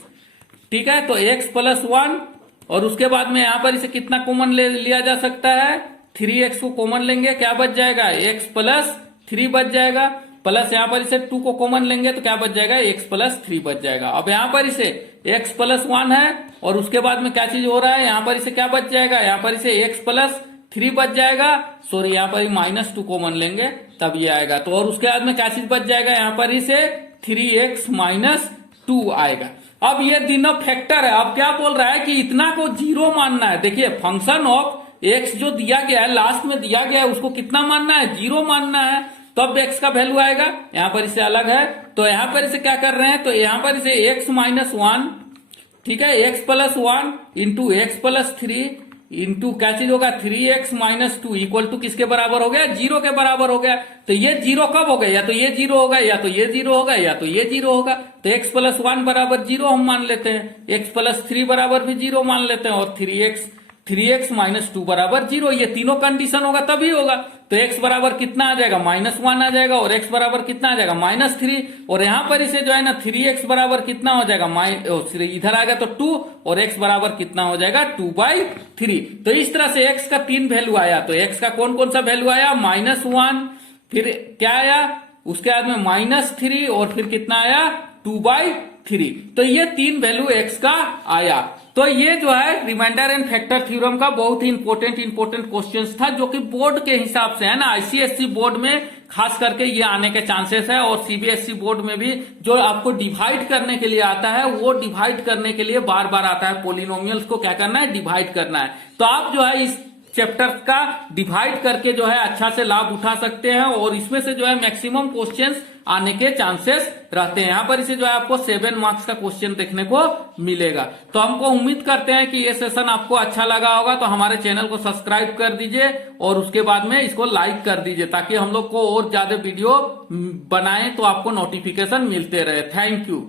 ठीक है, तो x प्लस 1, और उसके बाद में यहाँ पर इसे कितना कॉमन लिया जा सकता है 3x को कॉमन लेंगे, क्या बच जाएगा x प्लस 3 बच जाएगा, प्लस यहाँ पर इसे 2 को कॉमन लेंगे तो क्या बच जाएगा x प्लस 3 बच जाएगा। अब यहाँ पर इसे x प्लस 1 है, और उसके बाद में क्या चीज हो रहा है यहाँ पर इसे क्या बच जाएगा, यहाँ पर इसे x प्लस 3 बच जाएगा, सॉरी यहाँ पर -2 कॉमन लेंगे तब ये आएगा। तो और उसके बाद में क्या चीज बच जाएगा यहाँ पर इसे 3x माइनस 2 आएगा। अब ये तीनों फैक्टर है, अब क्या बोल रहा है कि इतना को 0 मानना है। देखिए फंक्शन ऑफ x जो दिया गया है लास्ट में दिया गया है उसको कितना मानना है 0 मानना है, तब x का वैल्यू आएगा। यहाँ पर इसे अलग है, तो यहाँ पर इसे क्या कर रहे हैं, तो यहाँ पर इसे x माइनस 1, ठीक है x plus 1 into x plus 3 into क्या चीज होगा 3x माइनस 2 इक्वल टू किसके बराबर हो गया 0 के बराबर हो गया। तो ये 0 कब हो गया, या तो ये 0 होगा, या तो ये 0 होगा, या तो ये 0 होगा। तो x प्लस 1 बराबर 0 हम मान लेते हैं, x प्लस 3 बराबर भी 0 मान लेते हैं, और 3x माइनस 2 बराबर 0, ये तीनों कंडीशन होगा तभी होगा। तो x बराबर कितना आ जाएगा -1 आ जाएगा, और x बराबर कितना आ जाएगा -3, और यहाँ पर इसे जो है ना 3x बराबर कितना हो जाएगा इधर आ गया तो 2, और x बराबर कितना हो जाएगा 2/3। तो इस तरह से x का 3 वैल्यू आया। तो x का कौन कौन सा वैल्यू आया -1, फिर क्या आया उसके बाद में -3, और फिर कितना आया 2/3। तो ये 3 वैल्यू x का आया। तो ये जो है रिमाइंडर एंड फैक्टर थ्योरम का बहुत ही इंपॉर्टेंट क्वेश्चन था, जो कि बोर्ड के हिसाब से है ना आईसीएसई बोर्ड में खास करके ये आने के चांसेस है, और सीबीएसई बोर्ड में भी जो आपको डिवाइड करने के लिए आता है वो डिवाइड करने के लिए बार बार आता है। पोलिनोमियल्स को क्या करना है डिवाइड करना है। तो आप जो है इस चैप्टर्स का डिवाइड करके जो है अच्छा से लाभ उठा सकते हैं और इसमें से जो है मैक्सिमम क्वेश्चंस आने के चांसेस रहते हैं। यहाँ पर इसे जो है आपको 7 मार्क्स का क्वेश्चन देखने को मिलेगा। तो हमको उम्मीद करते हैं कि ये सेशन आपको अच्छा लगा होगा, तो हमारे चैनल को सब्सक्राइब कर दीजिए और उसके बाद में इसको लाइक कर दीजिए ताकि हम लोग को और ज्यादा वीडियो बनाएं तो आपको नोटिफिकेशन मिलते रहे। Thank you.